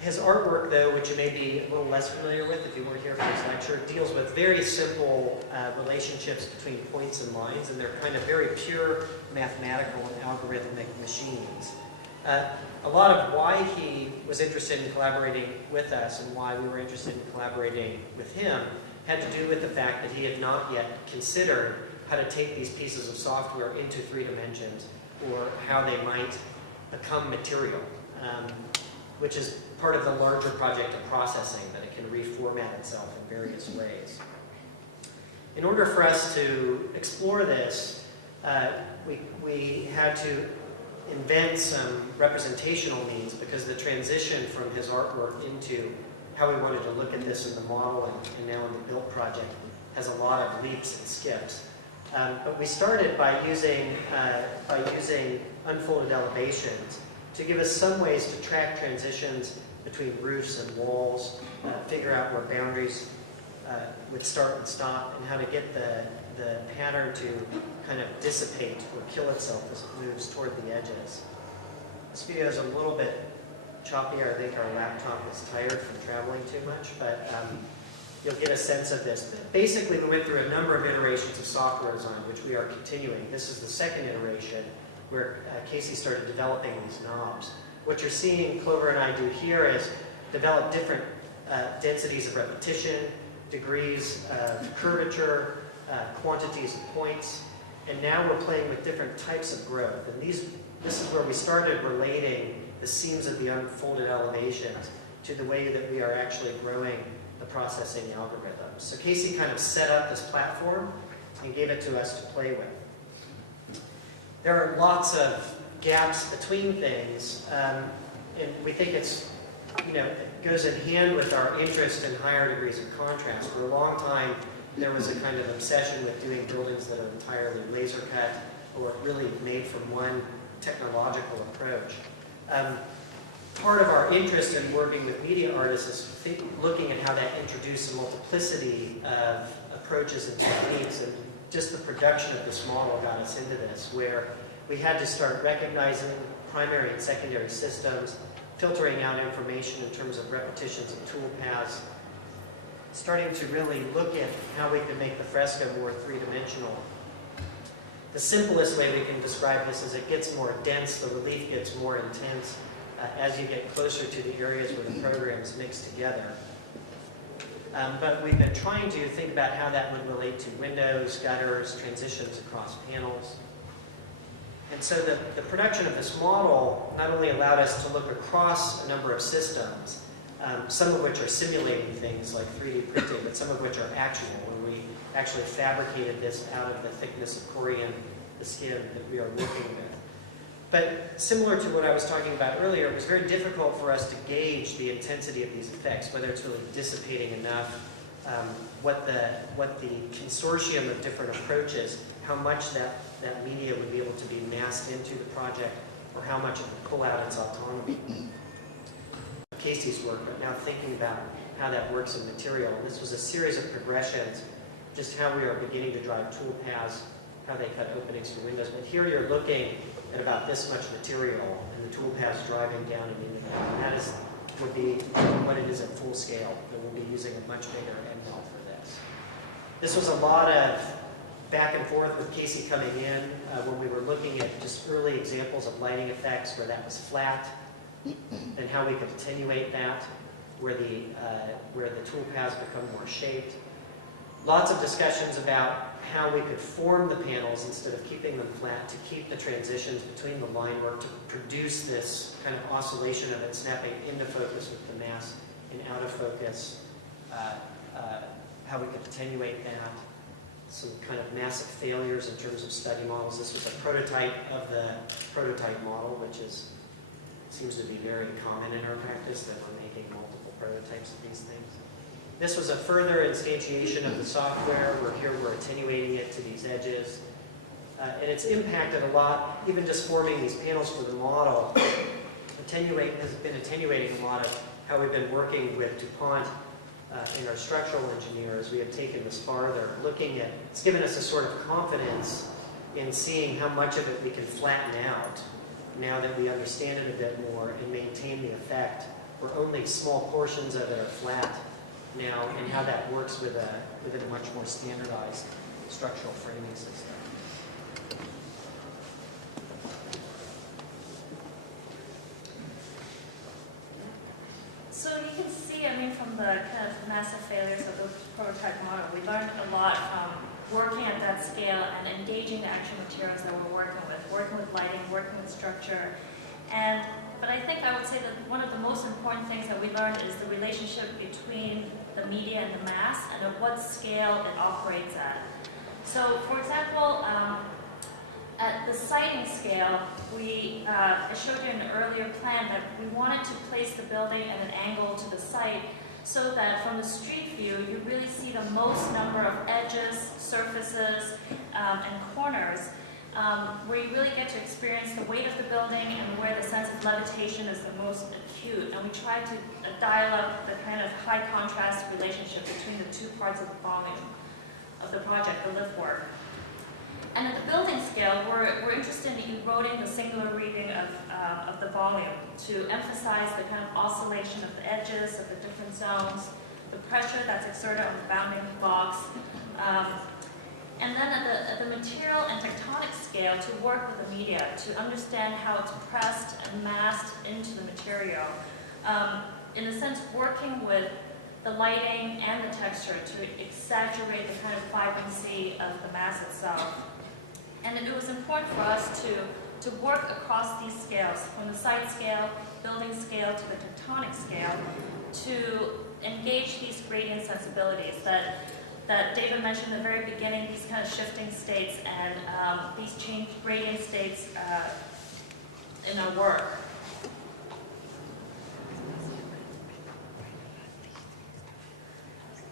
His artwork, though, which you may be a little less familiar with if you weren't here for his lecture, deals with very simple relationships between points and lines, and they're kind of very pure mathematical and algorithmic machines. A lot of why he was interested in collaborating with us and why we were interested in collaborating with him had to do with the fact that he had not yet considered how to take these pieces of software into 3 dimensions or how they might become material, which is part of the larger project of processing, that it can reformat itself in various ways. In order for us to explore this, we had to invent some representational means, because the transition from his artwork into how we wanted to look at this in the model and now in the build project has a lot of leaps and skips. But we started by using unfolded elevations to give us some ways to track transitions between roofs and walls, figure out where boundaries would start and stop, and how to get the pattern to kind of dissipate or kill itself as it moves toward the edges. This video is a little bit choppy. I think our laptop is tired from traveling too much, but you'll get a sense of this. Basically, we went through a number of iterations of software design, which we are continuing. This is the second iteration, where Casey started developing these knobs. What you're seeing Clover and I do here is develop different densities of repetition, degrees of curvature, quantities of points, and now we're playing with different types of growth. And this is where we started relating the seams of the unfolded elevations to the way that we are actually growing the processing algorithms. So Casey kind of set up this platform and gave it to us to play with. There are lots of gaps between things, and we think it goes in hand with our interest in higher degrees of contrast. For a long time, there was a kind of obsession with doing buildings that are entirely laser cut or really made from one technological approach. part of our interest in working with media artists is looking at how that introduced a multiplicity of approaches and techniques, and just the production of this model got us into this, where we had to start recognizing primary and secondary systems, filtering out information in terms of repetitions and tool paths, starting to really look at how we could make the fresco more three-dimensional. The simplest way we can describe this is it gets more dense, the relief gets more intense as you get closer to the areas where the programs mix together. But we've been trying to think about how that would relate to windows, gutters, transitions across panels. And so the production of this model not only allowed us to look across a number of systems, some of which are simulating things like 3D printing, but some of which are actual, when we actually fabricated this out of the thickness of corian, the skin that we are working with. But similar to what I was talking about earlier, it was very difficult for us to gauge the intensity of these effects, whether it's really dissipating enough, what the consortium of different approaches, how much that media would be able to be massed into the project, or how much it would pull out its autonomy. Casey's work, but now thinking about how that works in material. This was a series of progressions, just how we are beginning to drive tool paths, how they cut openings to windows. But here you're looking at about this much material, and the tool paths driving down and into that. And that would be what it is at full scale. That we'll be using a much bigger end mill for this. This was a lot of back and forth with Casey coming in when we were looking at just early examples of lighting effects where that was flat, and how we could attenuate that, where the tool paths become more shaped. Lots of discussions about how we could form the panels instead of keeping them flat, to keep the transitions between the line work, to produce this kind of oscillation of it snapping into focus with the mass and out of focus, how we could attenuate that. Some kind of massive failures in terms of study models. This was a prototype of the prototype model, which seems to be very common in our practice, that we're making multiple prototypes of these things. This was a further instantiation of the software, where here we're attenuating it to these edges. And it's impacted a lot, even just forming these panels for the model. Has been attenuating a lot of how we've been working with DuPont in our structural engineers. We have taken this farther, looking at, it's given us a sort of confidence in seeing how much of it we can flatten out now that we understand it a bit more and maintain the effect, where only small portions of it are flat now, and how that works within a much more standardized structural framing system. So you can see, I mean, from the kind of massive failures of the prototype model, we learned a lot from working at that scale and engaging the actual materials that we're working with lighting, working with structure. But I think I would say that one of the most important things that we learned is the relationship between the media and the mass, and at what scale it operates at. So, for example, at the sighting scale, I showed you in an earlier plan that we wanted to place the building at an angle to the site, so that from the street view, you really see the most number of edges, surfaces, and corners, where you really get to experience the weight of the building and where the sense of levitation is the most acute. And we try to dial up the kind of high contrast relationship between the two parts of the volume of the project, the lift work. And at the building scale, we're interested in eroding the singular reading of the volume to emphasize the kind of oscillation of the edges of the different zones, the pressure that's exerted on the bounding blocks, and then at the material and tectonic scale, to work with the media, to understand how it's pressed and massed into the material. In a sense, working with the lighting and the texture to exaggerate the kind of vibrancy of the mass itself. And it was important for us to work across these scales, from the site scale, building scale, to the tectonic scale, to engage these gradient sensibilities that David mentioned at the very beginning, these kind of shifting states and these change gradient states in our work.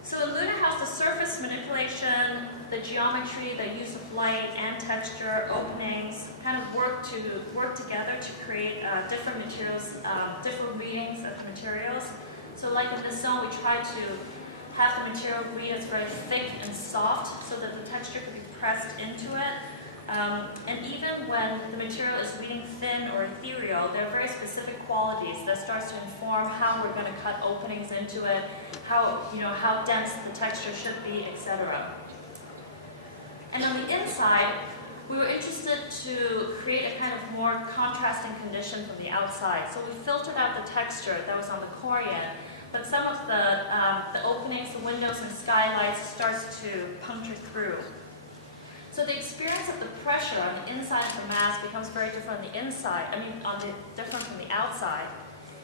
So in Lunar House, the surface manipulation, the geometry, the use of light and texture, openings, kind of work together to create different materials, different readings of materials. So like in this zone, we try to have the material read as very thick and soft so that the texture can be pressed into it. And even when the material is reading thin or ethereal, there are very specific qualities that starts to inform how we're going to cut openings into it, how dense the texture should be, etc. And on the inside, we were interested to create a kind of more contrasting condition from the outside. So we filtered out the texture that was on the Corian, but some of the openings, the windows and skylights starts to puncture through. So the experience of the pressure on the inside of the mask becomes very different on the inside, different from the outside.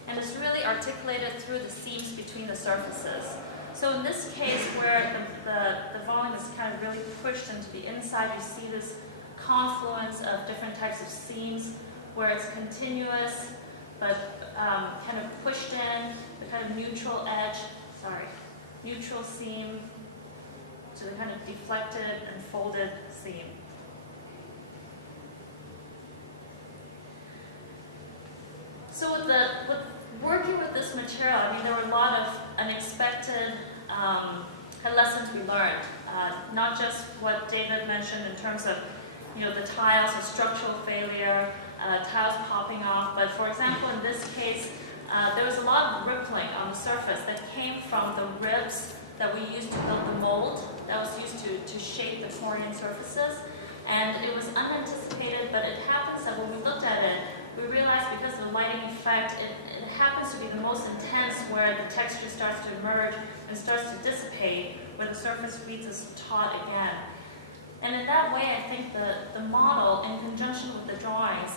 And it's really articulated through the seams between the surfaces. So in this case, where the volume is kind of really pushed into the inside, you see this confluence of different types of seams where it's continuous, but kind of pushed in, the kind of neutral seam to the kind of deflected and folded seam. So with working with this material, there were a lot of unexpected lessons we learned. Not just what David mentioned in terms of the tiles, the structural failure, tiles popping off, but for example, in this case, there was a lot of rippling on the surface that came from the ribs that we used to build the mold that was used to shape the Corian surfaces. And it was unanticipated, but it happens that when we looked at it, we realized because of the lighting effect, it happens to be the most intense where the texture starts to emerge and starts to dissipate, where the surface reads as taut again. And in that way, I think the model, in conjunction with the drawings,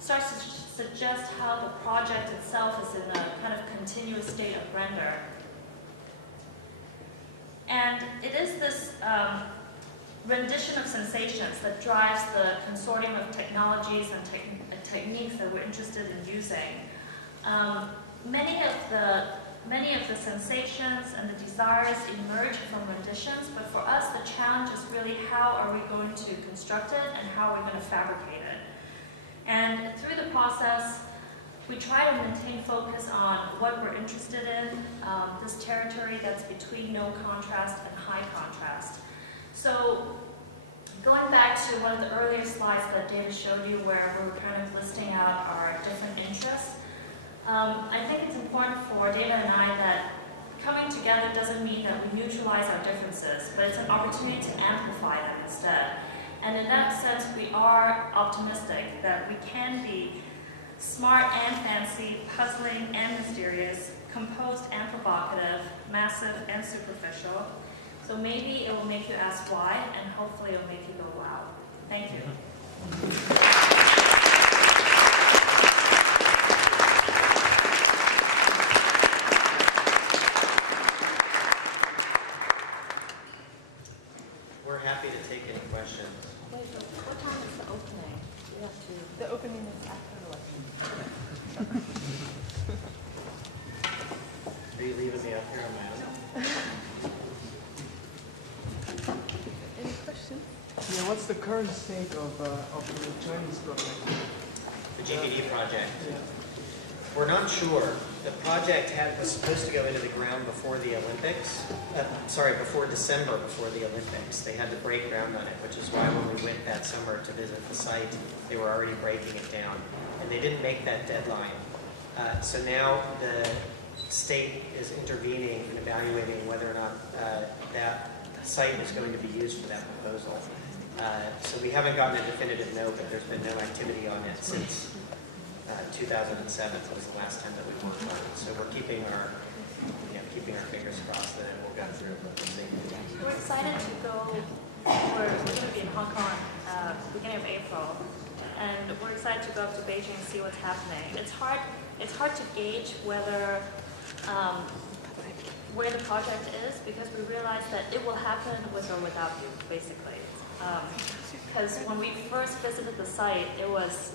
starts to suggest how the project itself is in a kind of continuous state of render. And it is this rendition of sensations that drives the consortium of technologies and techniques that we're interested in using. Many of the sensations and the desires emerge from renditions, but for us the challenge is really how are we going to construct it and how are we going to fabricate it. And through the process, we try to maintain focus on what we're interested in, this territory that's between no contrast and high contrast. So going back to one of the earlier slides that David showed you where we were kind of listing out our different interests, I think it's important for David and I that coming together doesn't mean that we neutralize our differences, but it's an opportunity to amplify them instead. And in that sense, we are optimistic that we can be smart and fancy, puzzling and mysterious, composed and provocative, massive and superficial. So maybe it will make you ask why, and hopefully it will make you go, wow. Thank you. We're happy to take any questions. Wait, what time is the opening? We have to... The opening is after election. Are you leaving me up here on my own? Any questions? Yeah, what's the current state of the Chinese project? The GPD project. Yeah. We're not sure. The project was supposed to go into the ground before the Olympics. Before December, before the Olympics. They had to break ground on it, which is why when we went that summer to visit the site, they were already breaking it down. And they didn't make that deadline. So now the state is intervening and evaluating whether or not that site is going to be used for that proposal. So we haven't gotten a definitive no, but there's been no activity on it since 2007 was the last time that we worked on it. So we're keeping our fingers crossed that it will go through. We're excited to go. We're going to be in Hong Kong beginning of April, and we're excited to go up to Beijing and see what's happening. It's hard to gauge whether where the project is because we realize that it will happen with or without you, basically. Because when we first visited the site, it was,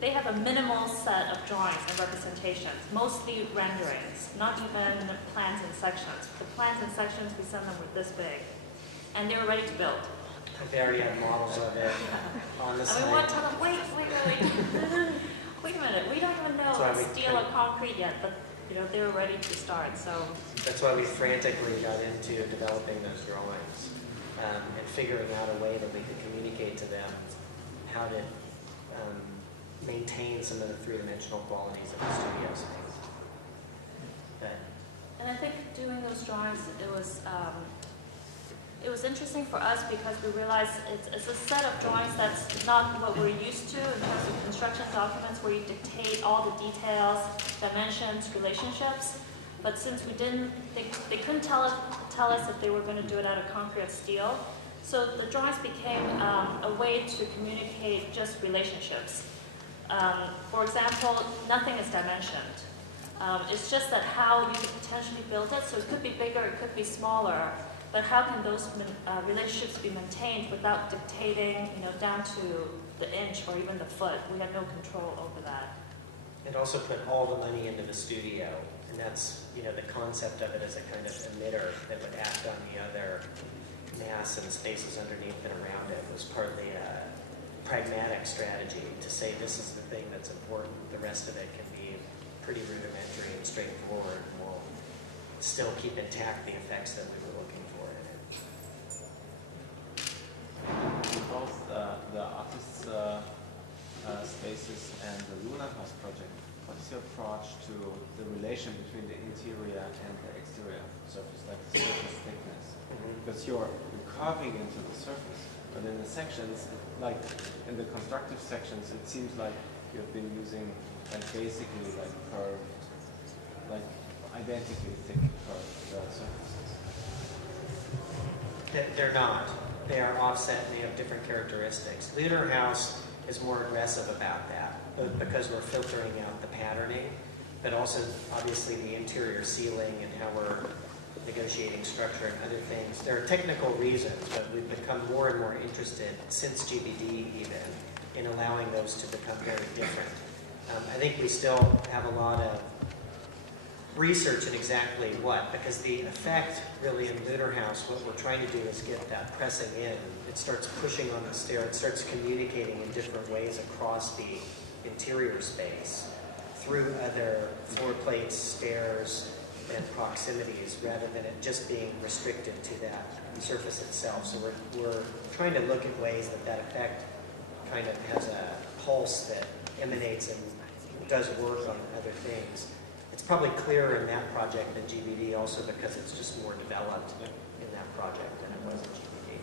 they have a minimal set of drawings and representations, mostly renderings, not even plans and sections. The plans and sections, we send them were this big. and they were ready to build. They already had models of it on the And site. we want to tell them, wait. Wait a minute, we don't even know That's why we steel or concrete yet, but they were ready to start. So that's why we frantically got into developing those drawings and figuring out a way that we could communicate to them how to maintain some of the three-dimensional qualities of the studio space. And I think doing those drawings, it was interesting for us because we realized it's a set of drawings that's not what we're used to in terms of construction documents where you dictate all the details, dimensions, relationships. But since they couldn't tell us if they were going to do it out of concrete or steel. So the drawings became a way to communicate just relationships. For example, nothing is dimensioned. It's just that how you could potentially build it. So it could be bigger, it could be smaller. But how can those relationships be maintained without dictating, down to the inch or even the foot? We had no control over that. It also put all the money into the studio, and that's, the concept of it as a kind of emitter that would act on the other mass and spaces underneath and around it. It was partly a pragmatic strategy to say this is the thing that's important. The rest of it can be pretty rudimentary and straightforward, and we'll still keep intact the effects that we were looking for in it. Both the artists' spaces and the Lunar House project, what is your approach to the relation between the interior and the exterior surface, like the surface thickness? Because you're carving into the surface, but in the sections, like in the constructive sections, it seems like you've been using basically curved, identically thick curved surfaces. They're not. They are offset and they have different characteristics. Lunar House is more aggressive about that, both because we're filtering out the patterning, but also obviously the interior ceiling and how we're negotiating structure and other things. There are technical reasons, but we've become more and more interested since GBD even in allowing those to become very different. I think we still have a lot of research in exactly what, because the effect really in Lunar House, what we're trying to do is get that pressing in. It starts pushing on the stair, it starts communicating in different ways across the interior space through other floor plates, stairs, and proximities, rather than it just being restricted to that surface itself. So we're trying to look at ways that effect kind of has a pulse that emanates and does work on other things. It's probably clearer in that project than GBD also because it's just more developed in that project than it was in GBD.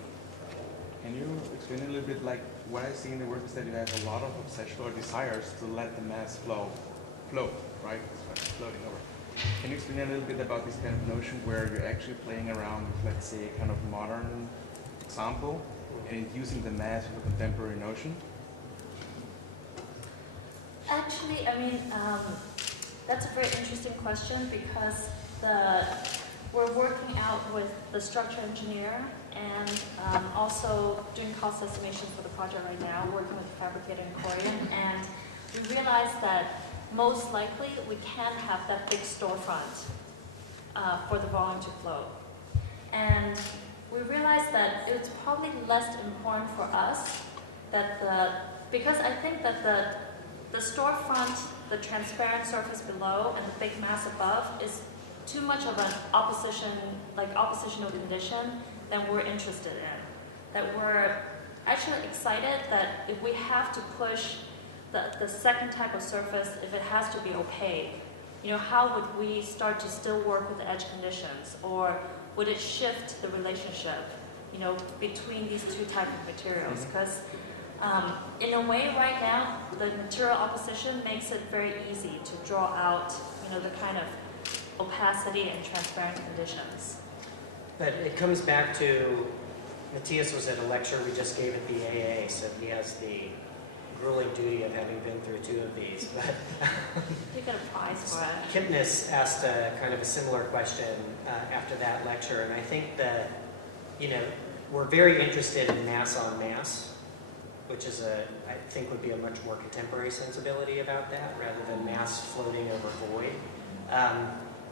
Can you explain a little bit, like what I see in the work is that you have a lot of obsession or desires to let the mass flow, right? It's like floating over. Can you explain a little bit about this kind of notion where you're actually playing around with, let's say, a kind of modern example and using the mass with a contemporary notion? Actually, that's a very interesting question because we're working out with the structure engineer and also doing cost estimation for the project right now, working with the fabricator in Korean, and we realized that most likely we can have that big storefront for the volume to flow. And we realized that it's probably less important for us because I think that the storefront, the transparent surface below and the big mass above is too much of an oppositional condition that we're interested in. That we're actually excited that if we have to push the second type of surface, if it has to be opaque, how would we start to still work with the edge conditions? Or would it shift the relationship, between these two types of materials? Because in a way, right now, the material opposition makes it very easy to draw out, the kind of opacity and transparent conditions. But it comes back to, Matthias was at a lecture we just gave at the AA, so he has the grueling duty of having been through two of these. But You get a prize for it. Kipnis asked a kind of a similar question after that lecture, and I think that, we're very interested in mass on mass, which is I think would be a much more contemporary sensibility about that, rather than mass floating over void.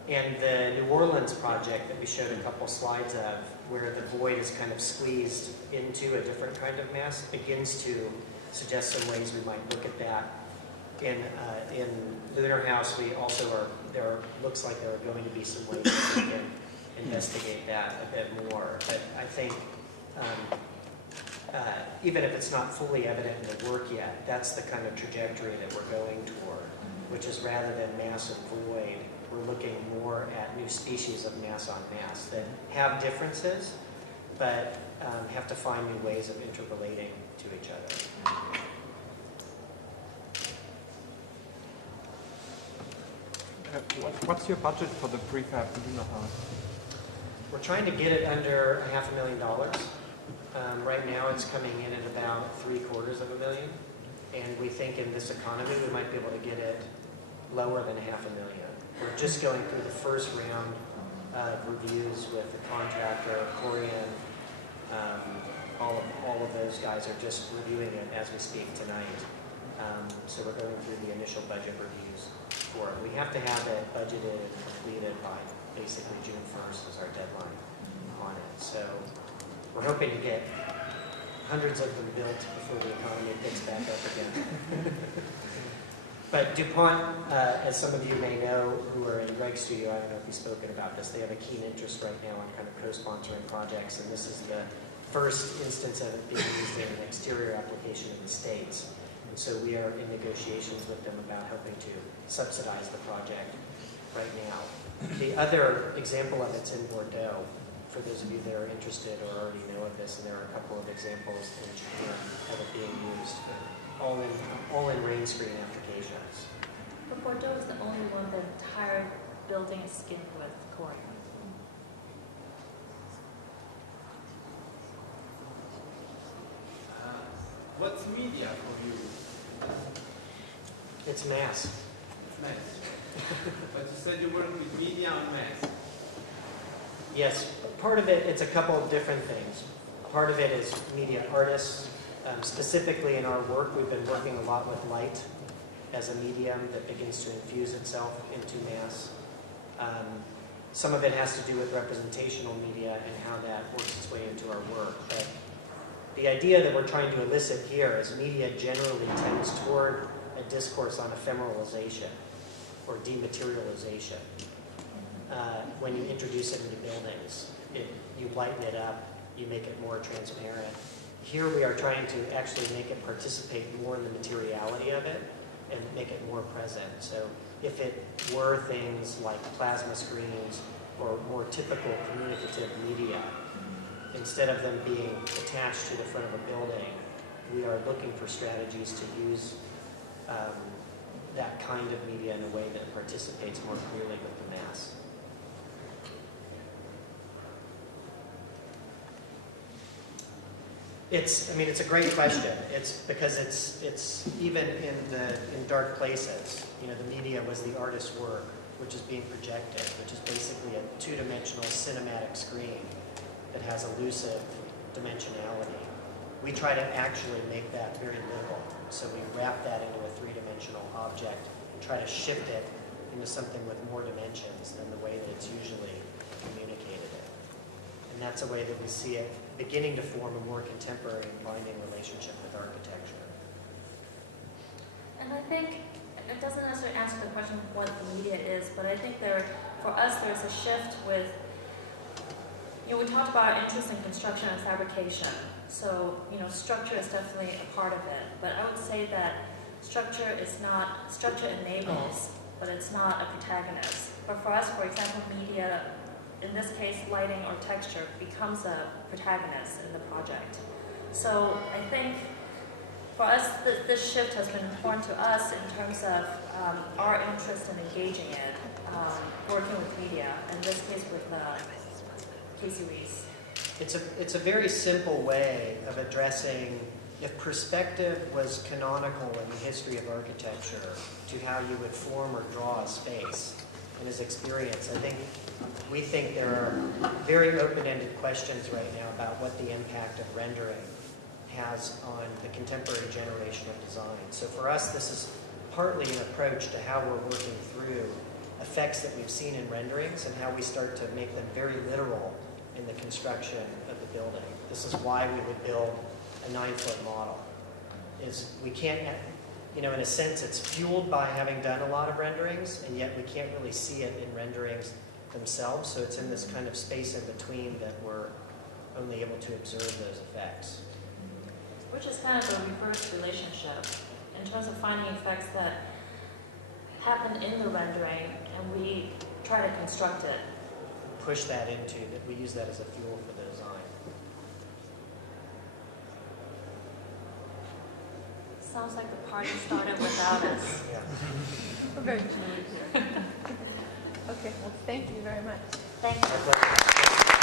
And the New Orleans project that we showed a couple slides of, where the void is kind of squeezed into a different kind of mass, begins to suggest some ways we might look at that. In Lunar House, we also looks like there are going to be some ways that we can investigate that a bit more. But I think even if it's not fully evident in the work yet, that's the kind of trajectory that we're going toward, which is rather than massive void, we're looking more at new species of mass on mass that have differences, but have to find new ways of interrelating to each other. What's your budget for the prefab lunar house? We're trying to get it under $500,000. Right now it's coming in at about $750,000, and we think in this economy we might be able to get it lower than $500,000. We're just going through the first round of reviews with the contractor, Corian. All of those guys are just reviewing it as we speak tonight. So we're going through the initial budget reviews for it. We have to have it budgeted and completed by basically June 1st is our deadline on it. So we're hoping to get hundreds of them built before the economy picks back up again. But DuPont, as some of you may know who are in Greg's studio, I don't know if he's spoken about this, they have a keen interest right now on kind of co-sponsoring projects, and this is the first instance of it being used in an exterior application in the States. And so we are in negotiations with them about helping to subsidize the project right now. The other example of it's in Bordeaux, for those of you that are interested or already know of this, and there are a couple of examples in Japan of it being used, all in rain screen applications. But Bordeaux is the only one the entire building is skinned with corian. What's media for you? It's mass. It's nice. But you said you work with media on mass. Yes, part of it, it's a couple of different things. Part of it is media artists. Specifically in our work, we've been working a lot with light as a medium that begins to infuse itself into mass. Some of it has to do with representational media and how that works its way into our work. But the idea that we're trying to elicit here is media generally tends toward a discourse on ephemeralization or dematerialization. When you introduce it into buildings, you lighten it up, you make it more transparent. Here we are trying to actually make it participate more in the materiality of it and make it more present. So if it were things like plasma screens or more typical communicative media, instead of them being attached to the front of a building, we are looking for strategies to use that kind of media in a way that participates more clearly with the mass. It's a great question. It's because it's even in dark places. You know, the media was the artist's work, which is being projected, which is basically a two-dimensional cinematic screen that has elusive dimensionality. We try to actually make that very little. So we wrap that into a three-dimensional object and try to shift it into something with more dimensions than the way that it's usually communicated in. And that's a way that we see it beginning to form a more contemporary and binding relationship with architecture. And I think it doesn't necessarily answer the question of what media is, but I think for us there's a shift with, we talked about our interest in construction and fabrication. So, structure is definitely a part of it. But I would say that structure enables, but it's not a protagonist. But for us, for example, media, in this case, lighting or texture, becomes a protagonist in the project. So I think for us, this shift has been important to us in terms of our interest in engaging it, working with media, in this case with Casey Reese. It's a very simple way of addressing, if perspective was canonical in the history of architecture to how you would form or draw a space in his experience, we think there are very open-ended questions right now about what the impact of rendering has on the contemporary generation of design. So for us, this is partly an approach to how we're working through a effects that we've seen in renderings and how we start to make them very literal in the construction of the building. This is why we would build a 9-foot model. Is we can't, you know, in a sense it's fueled by having done a lot of renderings, and yet we can't really see it in renderings themselves, so it's in this kind of space in between that we're only able to observe those effects. Which is kind of a reverse relationship in terms of finding effects that happen in the rendering, and we try to construct it. Push that into, that we use that as a fuel for the design. Sounds like the party started without us. Yeah. We're very fluid here. Okay, well, thank you very much. Thank you. Our pleasure.